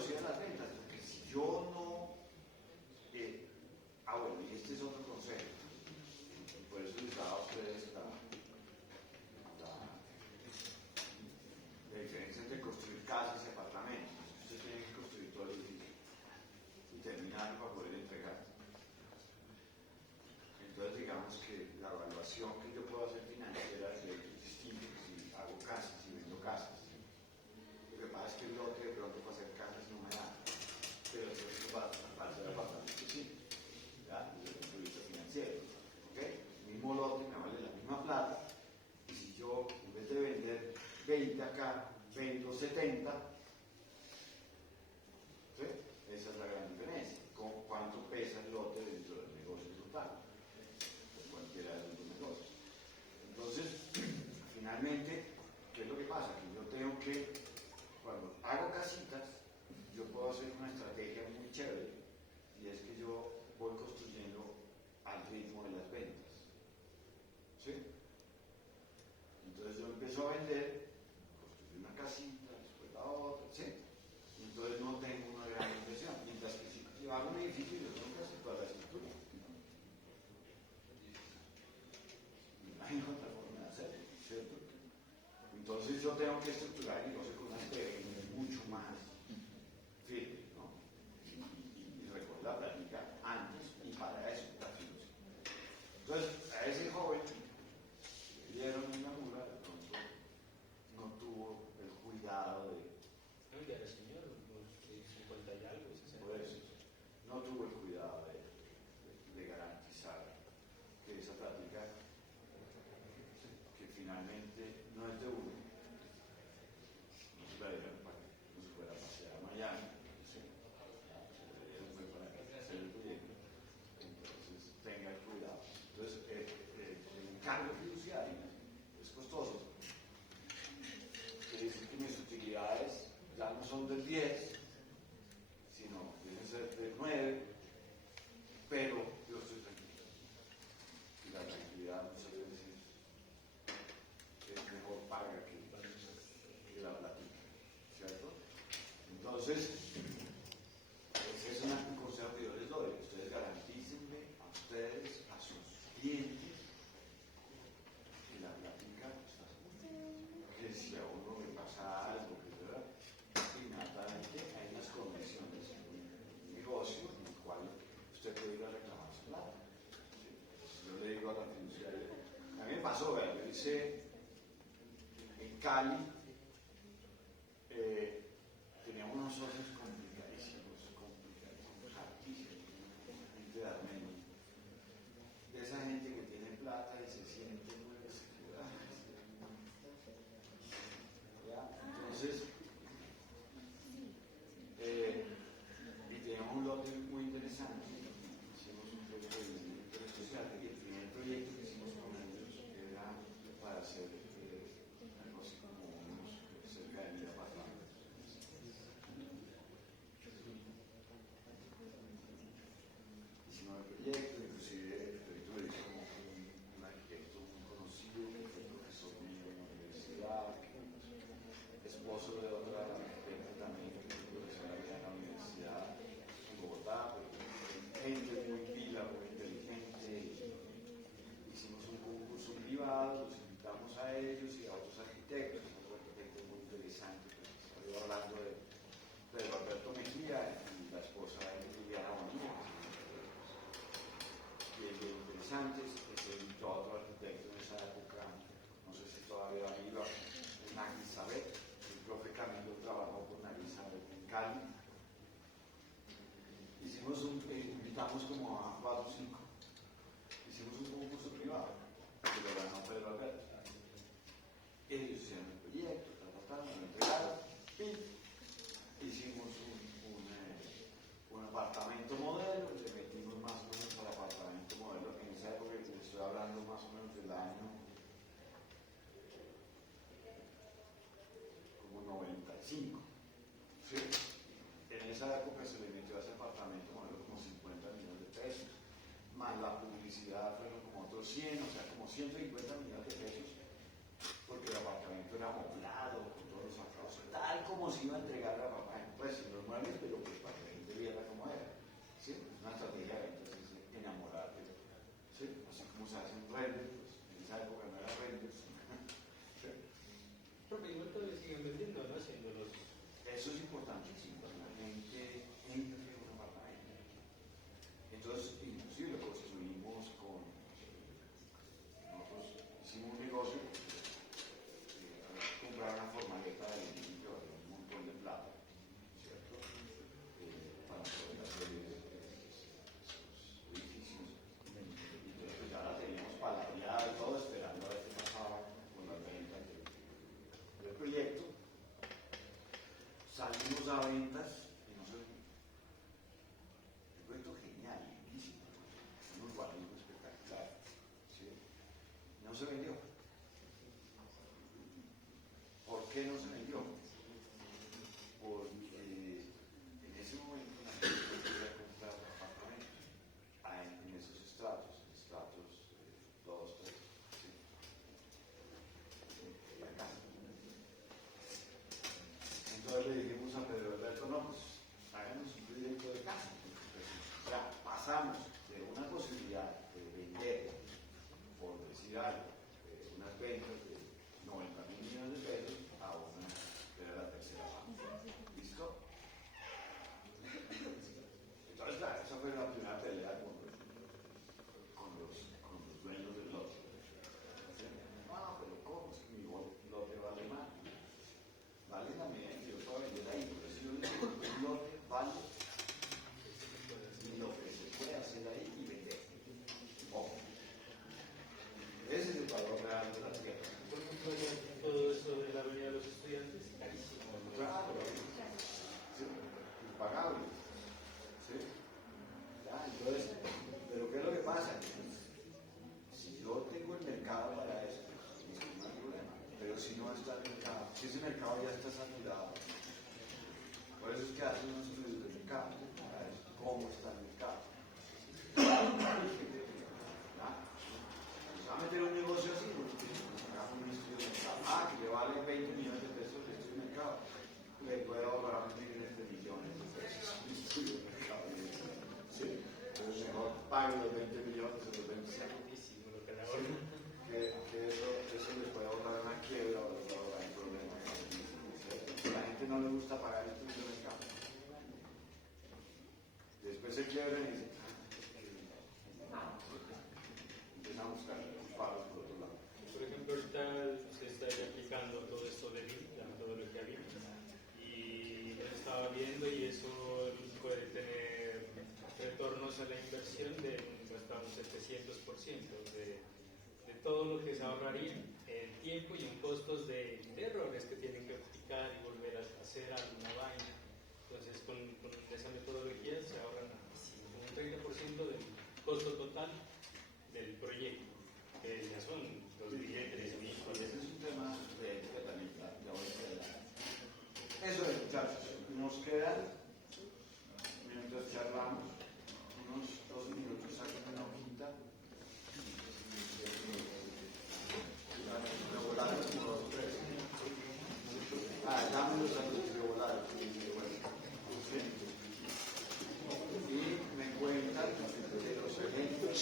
velocidad de las ventas, porque si yo no... bueno, y este es otro consejo, y por eso les daba a ustedes la diferencia entre construir casas y apartamentos. Ustedes tienen que construir todo el edificio y terminarlo para poder entregar. Entonces, digamos que la evaluación que yo puedo hacer financiera es distinta si hago casas, si vendo casas. Lo que pasa es que el lote de pronto para hacer casas no me da, pero el resto para hacer apartamentos sí, ¿ya? Desde el punto de vista financiero, ¿ok? El mismo lote me vale la misma plata, y si yo, en vez de vender 20 acá, vendo 70, ¿sí? Esa es la gran diferencia. ¿Cuánto pesa el lote dentro del negocio total? Cualquiera de los dos negocios. Entonces, finalmente, ¿qué es lo que pasa? Que yo tengo que, cuando hago casitas, yo puedo hacer una estrategia muy chévere, y es que yo voy construyendo al ritmo de las ventas. ¿Sí? Entonces yo empiezo a vender, construir una casita, después la otra, ¿sí? Entonces no tengo una gran inversión. Mientras que si yo hago un edificio, yo tengo que hacer toda la estructura. No hay otra forma de hacerlo, ¿cierto? Entonces yo tengo que estructurar el negocio con una estrategia mucho más firme, ¿no? Y recuerdo la práctica antes y para eso la filosofía. Entonces, a ese joven que le dieron una mula, de pronto no tuvo el cuidado de... No, ya era señor, unos 50 y algo, 60. Por eso, no tuvo el cuidado de garantizar que esa práctica, que finalmente no es de uno, no se la dieron para que no se fuera a pasear a Miami, ¿sí? Se le dieron fue para hacer el proyecto. Entonces, tenga cuidado. Entonces, el encargo fiduciario es costoso. Quiere decir que mis utilidades ya no son del 10, sino deben ser del 9, pero yo estoy tranquilo. Y la tranquilidad muchas veces es mejor paga que la plática, ¿cierto? Entonces, ese es un consejo que yo les doy. Ustedes garantícenme a ustedes, a sus clientes, que la plática está segura. Que si a uno le pasa algo, inmediatamente hay unas condiciones en un negocio en el cual usted puede ir a reclamar su plata. ¿Sí? Yo le digo a la fiduciaria, a mí me pasó, vean, yo hice en Cali, teníamos unos socios complicadísimos, hartísimos, gente de Armenia, de esa gente que tiene plata y se siente muy desesperada. Entonces, y teníamos un lote muy interesante. Hicimos un proyecto de interés social, y el primer proyecto que hicimos con ellos era para hacer algo así como unos cerca de 1000 apartamentos. Hicimos el proyecto, inclusive el proyecto lo hizo un arquitecto muy conocido, que fue profesor mío en la universidad, esposo de otra arquitecta también, que es profesora en la universidad en Bogotá, pero gente muy pila, muy inteligente. Hicimos un concurso privado, los invitamos a ellos y a otros arquitectos, otro arquitecto muy interesante, que salió hablando de Pedro Alberto Mejía y la esposa de Liliana Bonilla. Y es bien interesante, se invitó a otro arquitecto en esa época, no sé si todavía viva, Nagui Sabet. El profe Camilo trabajó con Nagui Sabet en Cali. Invitamos como a 4 o 5. Hicimos un concurso privado, que lo ganó Pedro Alberto. Ellos hicieron el proyecto, lo entregaron, y hicimos un apartamento modelo, le metimos más o menos para apartamento modelo, en esa época que estoy hablando más o menos del año como 95. ¿Sí? En esa época se le metió a ese apartamento modelo como 50 millones de pesos, más la publicidad fueron como otros 100, o sea, como 150 millones de pesos, porque el apartamento era amoblado, con todos los aplausos, tal como se iba a entregar el apartamento. pues los muebles, pero pues para que la gente viera cómo era. ¿Sí? Es una estrategia de ventas, es enamorarte. ¿Sí? Así como se hace un render, pues en esa época no era render. ¿Sí? Pero igual todavía siguen vendiendo, ¿no? Haciendo los... Eso es importantísimo, la gente entra en un apartamento. Entonces, inclusive lo construimos con, nosotros hicimos un negocio, comprar una formaleta de edificio de un montón de plata, ¿cierto? Para poder hacer esos edificios. Y entonces ya la teníamos palabreada y todo, esperando a ver qué pasaba con las ventas del proyecto. Salimos a ventas y no se vendió. El proyecto genial, lindísimo, un urbanismo espectacular, ¿sí? No se vendió. ¿Por qué no se vendió? Porque en ese momento la gente quería comprar apartamentos en esos estratos 2, 3, ¿sí? Y acá. Entonces le dijimos a Pedro Alberto, no, pues háganos un proyecto de casa. O sea, pasamos de una posibilidad de vender, por decir algo, unas ventas de 90.000 millones de pesos a una, que era la tercera parte. ¿Listo? Entonces, claro, esa fue la primera pelea con los dueños del lote. No, pero ¿cómo? Es que mi lote vale más. Vale también, yo puedo vender ahí, pero si yo digo que un lote vale y lo que se puede hacer ahí y vender. Ojo. Ese es el valor real de la tierra. Por ejemplo, todo eso de la avenida de los estudiantes, carísimo. Claro, ¿sí? Impagable. ¿Sí? Ya, entonces, pero ¿qué es lo que pasa? Si yo tengo el mercado para eso, no hay problema. Pero si no está el mercado, si ese mercado ya está saturado, por eso es que hacen unos estudios de mercado, para ver cómo está el mercado. ¿Ya? Se va a meter un negocio así, porque hagamos un estudio de mercado. Que le vale 20 millones de pesos el estudio de mercado. Le puede ahorrar millones de pesos un estudio de mercado. Sí, pero es mejor paguen los 20 millones de los 20 Buenísimo lo que le ahorran. que eso les puede ahorrar una quiebra o les puede ahorrar un problema. A la gente no le gusta pagar el estudio de mercado. Después se quiebran y dicen, empiezan a buscar pagos por otro lado. Por ejemplo, ahorita se está aplicando todo esto de BIM, la metodología BIM, y lo estaba viendo y eso puede tener retornos a la inversión de hasta un 700% de todo lo que se ahorraría en tiempo y en costos de errores que tienen que aplicar y volver a hacer alguna vaina. Entonces, con esa metodología se ahorran un 30% del costo total del proyecto, que ya son los dirigentes y Ese es un tema de ética también, de hoy en día. Eso es, muchachos. Nos quedan, mientras charlamos, unos 2 minutos, saquen una hojita. Revolados como 2, 3. Dámelos a los revolados. Y me cuentan de los ejemplos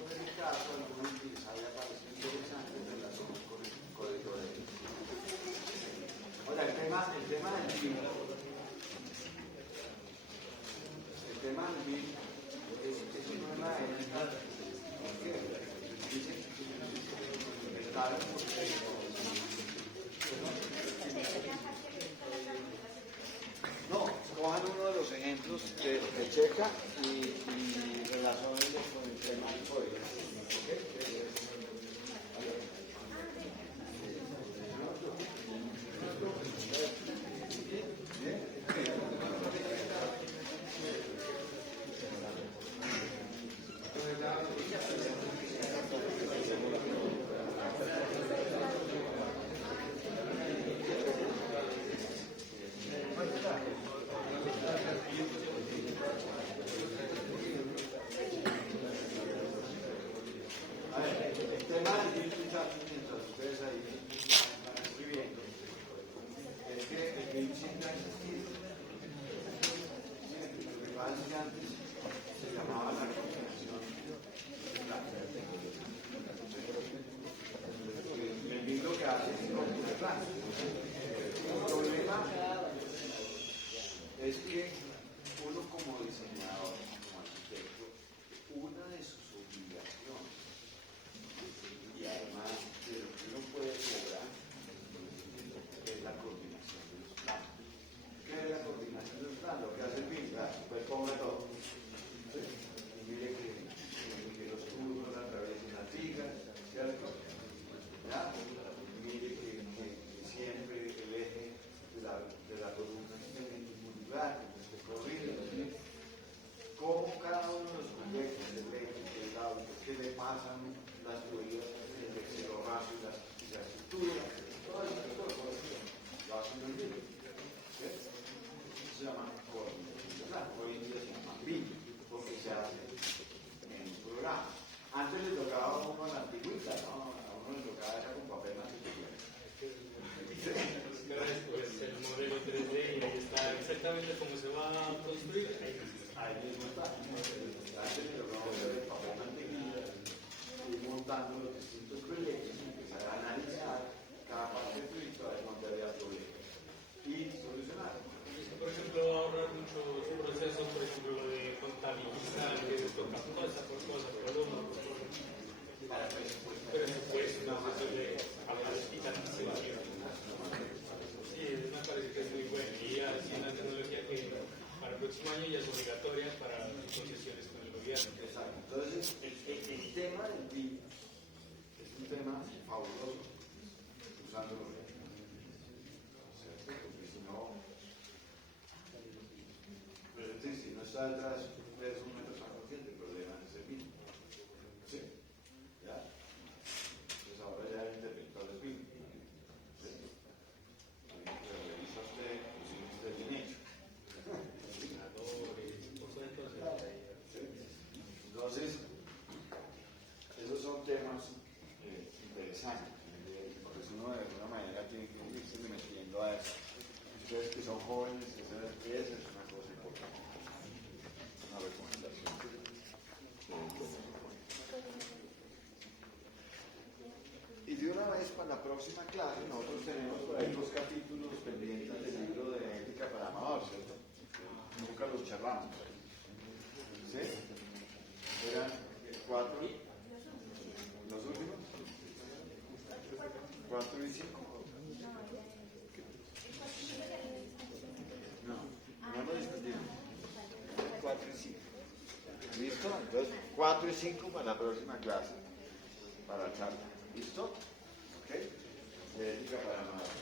que en el caso, algunos les haya parecido interesante en relación con el código de ética. Ahora, el tema del BIM. El tema del BIM es una ética. ¿Por qué? Dicen que está no, cojan uno de los ejemplos de Checa y relacionenlo con el tema del código. siempre ha existido. Lo que pasa es que antes se llamaba la coordinación de plan. El BIM lo que hace es coordinar el plan. El problema es que uno como diseñador, como arquitecto, una de sus obligaciones, y además de lo que uno puede cobrar, es la coordinación de los planos. ¿Qué es la coordinación de los planos? Lo que hace el BIM, pues ponga todo. ¿Sí? Y mire que los tubos no atraviesen las vigas, ¿cierto? ¿Ya? Mire que siempre el eje de la columna esté en el mismo lugar, que esté corrido. Cómo cada uno de los proyectos de ley, que le pasan las tuberías, el excelorrazo y la estructura, todo eso tipo de cosas lo hacen los libros. Eso se llama coordinación. Hoy en día se llama BIM, porque se hace en un programa. Antes le tocaba a uno a la antigüita, ¿no? A uno le tocaba esa con papel más Pero después el modelo 3D y ahí está exactamente cómo se va a construir. Ahí mismo está. Antes le tocaba hacer el papel antiguo, ir montando los distintos proyectos, empezar a analizar cada parte del proyecto, a ver dónde había problemas y solucionar. Por ejemplo, ahorrar muchos procesos, por ejemplo, lo de contabilizar, que se toca cosa por cosa, columna por columna. Para presupuesto. Presupuesto, un proceso de analítica. Sí, me parece que es muy bueno. Y así una tecnología que para el próximo año ya es obligatoria para las concesiones con el gobierno. Exacto. Entonces, el tema del BIM es un tema fabuloso, usándolo bien. ¿Cierto? Porque si no, pues, si no está detrás de un metro consciente, el problema es el BIM. ¿Sí? ¿Ya? Entonces ahora ya el interventor es BIM. ¿Sí? Lo revisa usted, pues si no esté bien hecho. Entonces, esos son temas interesantes, porque si uno de alguna manera tiene que irse metiendo a eso. Ustedes que son jóvenes, esa es una cosa importante, una recomendación. Y de una vez para la próxima clase, nosotros tenemos por ahí 2 capítulos pendientes del libro de ética para amador, ¿cierto? Nunca los charlamos. ¿Sí? Eran 4, los últimos, 4 y 5. No lo discutimos. 4 y 5. ¿Listo? Entonces, 4 y 5 para la próxima clase, para la charla. ¿Listo? ¿Ok? De ética para amador.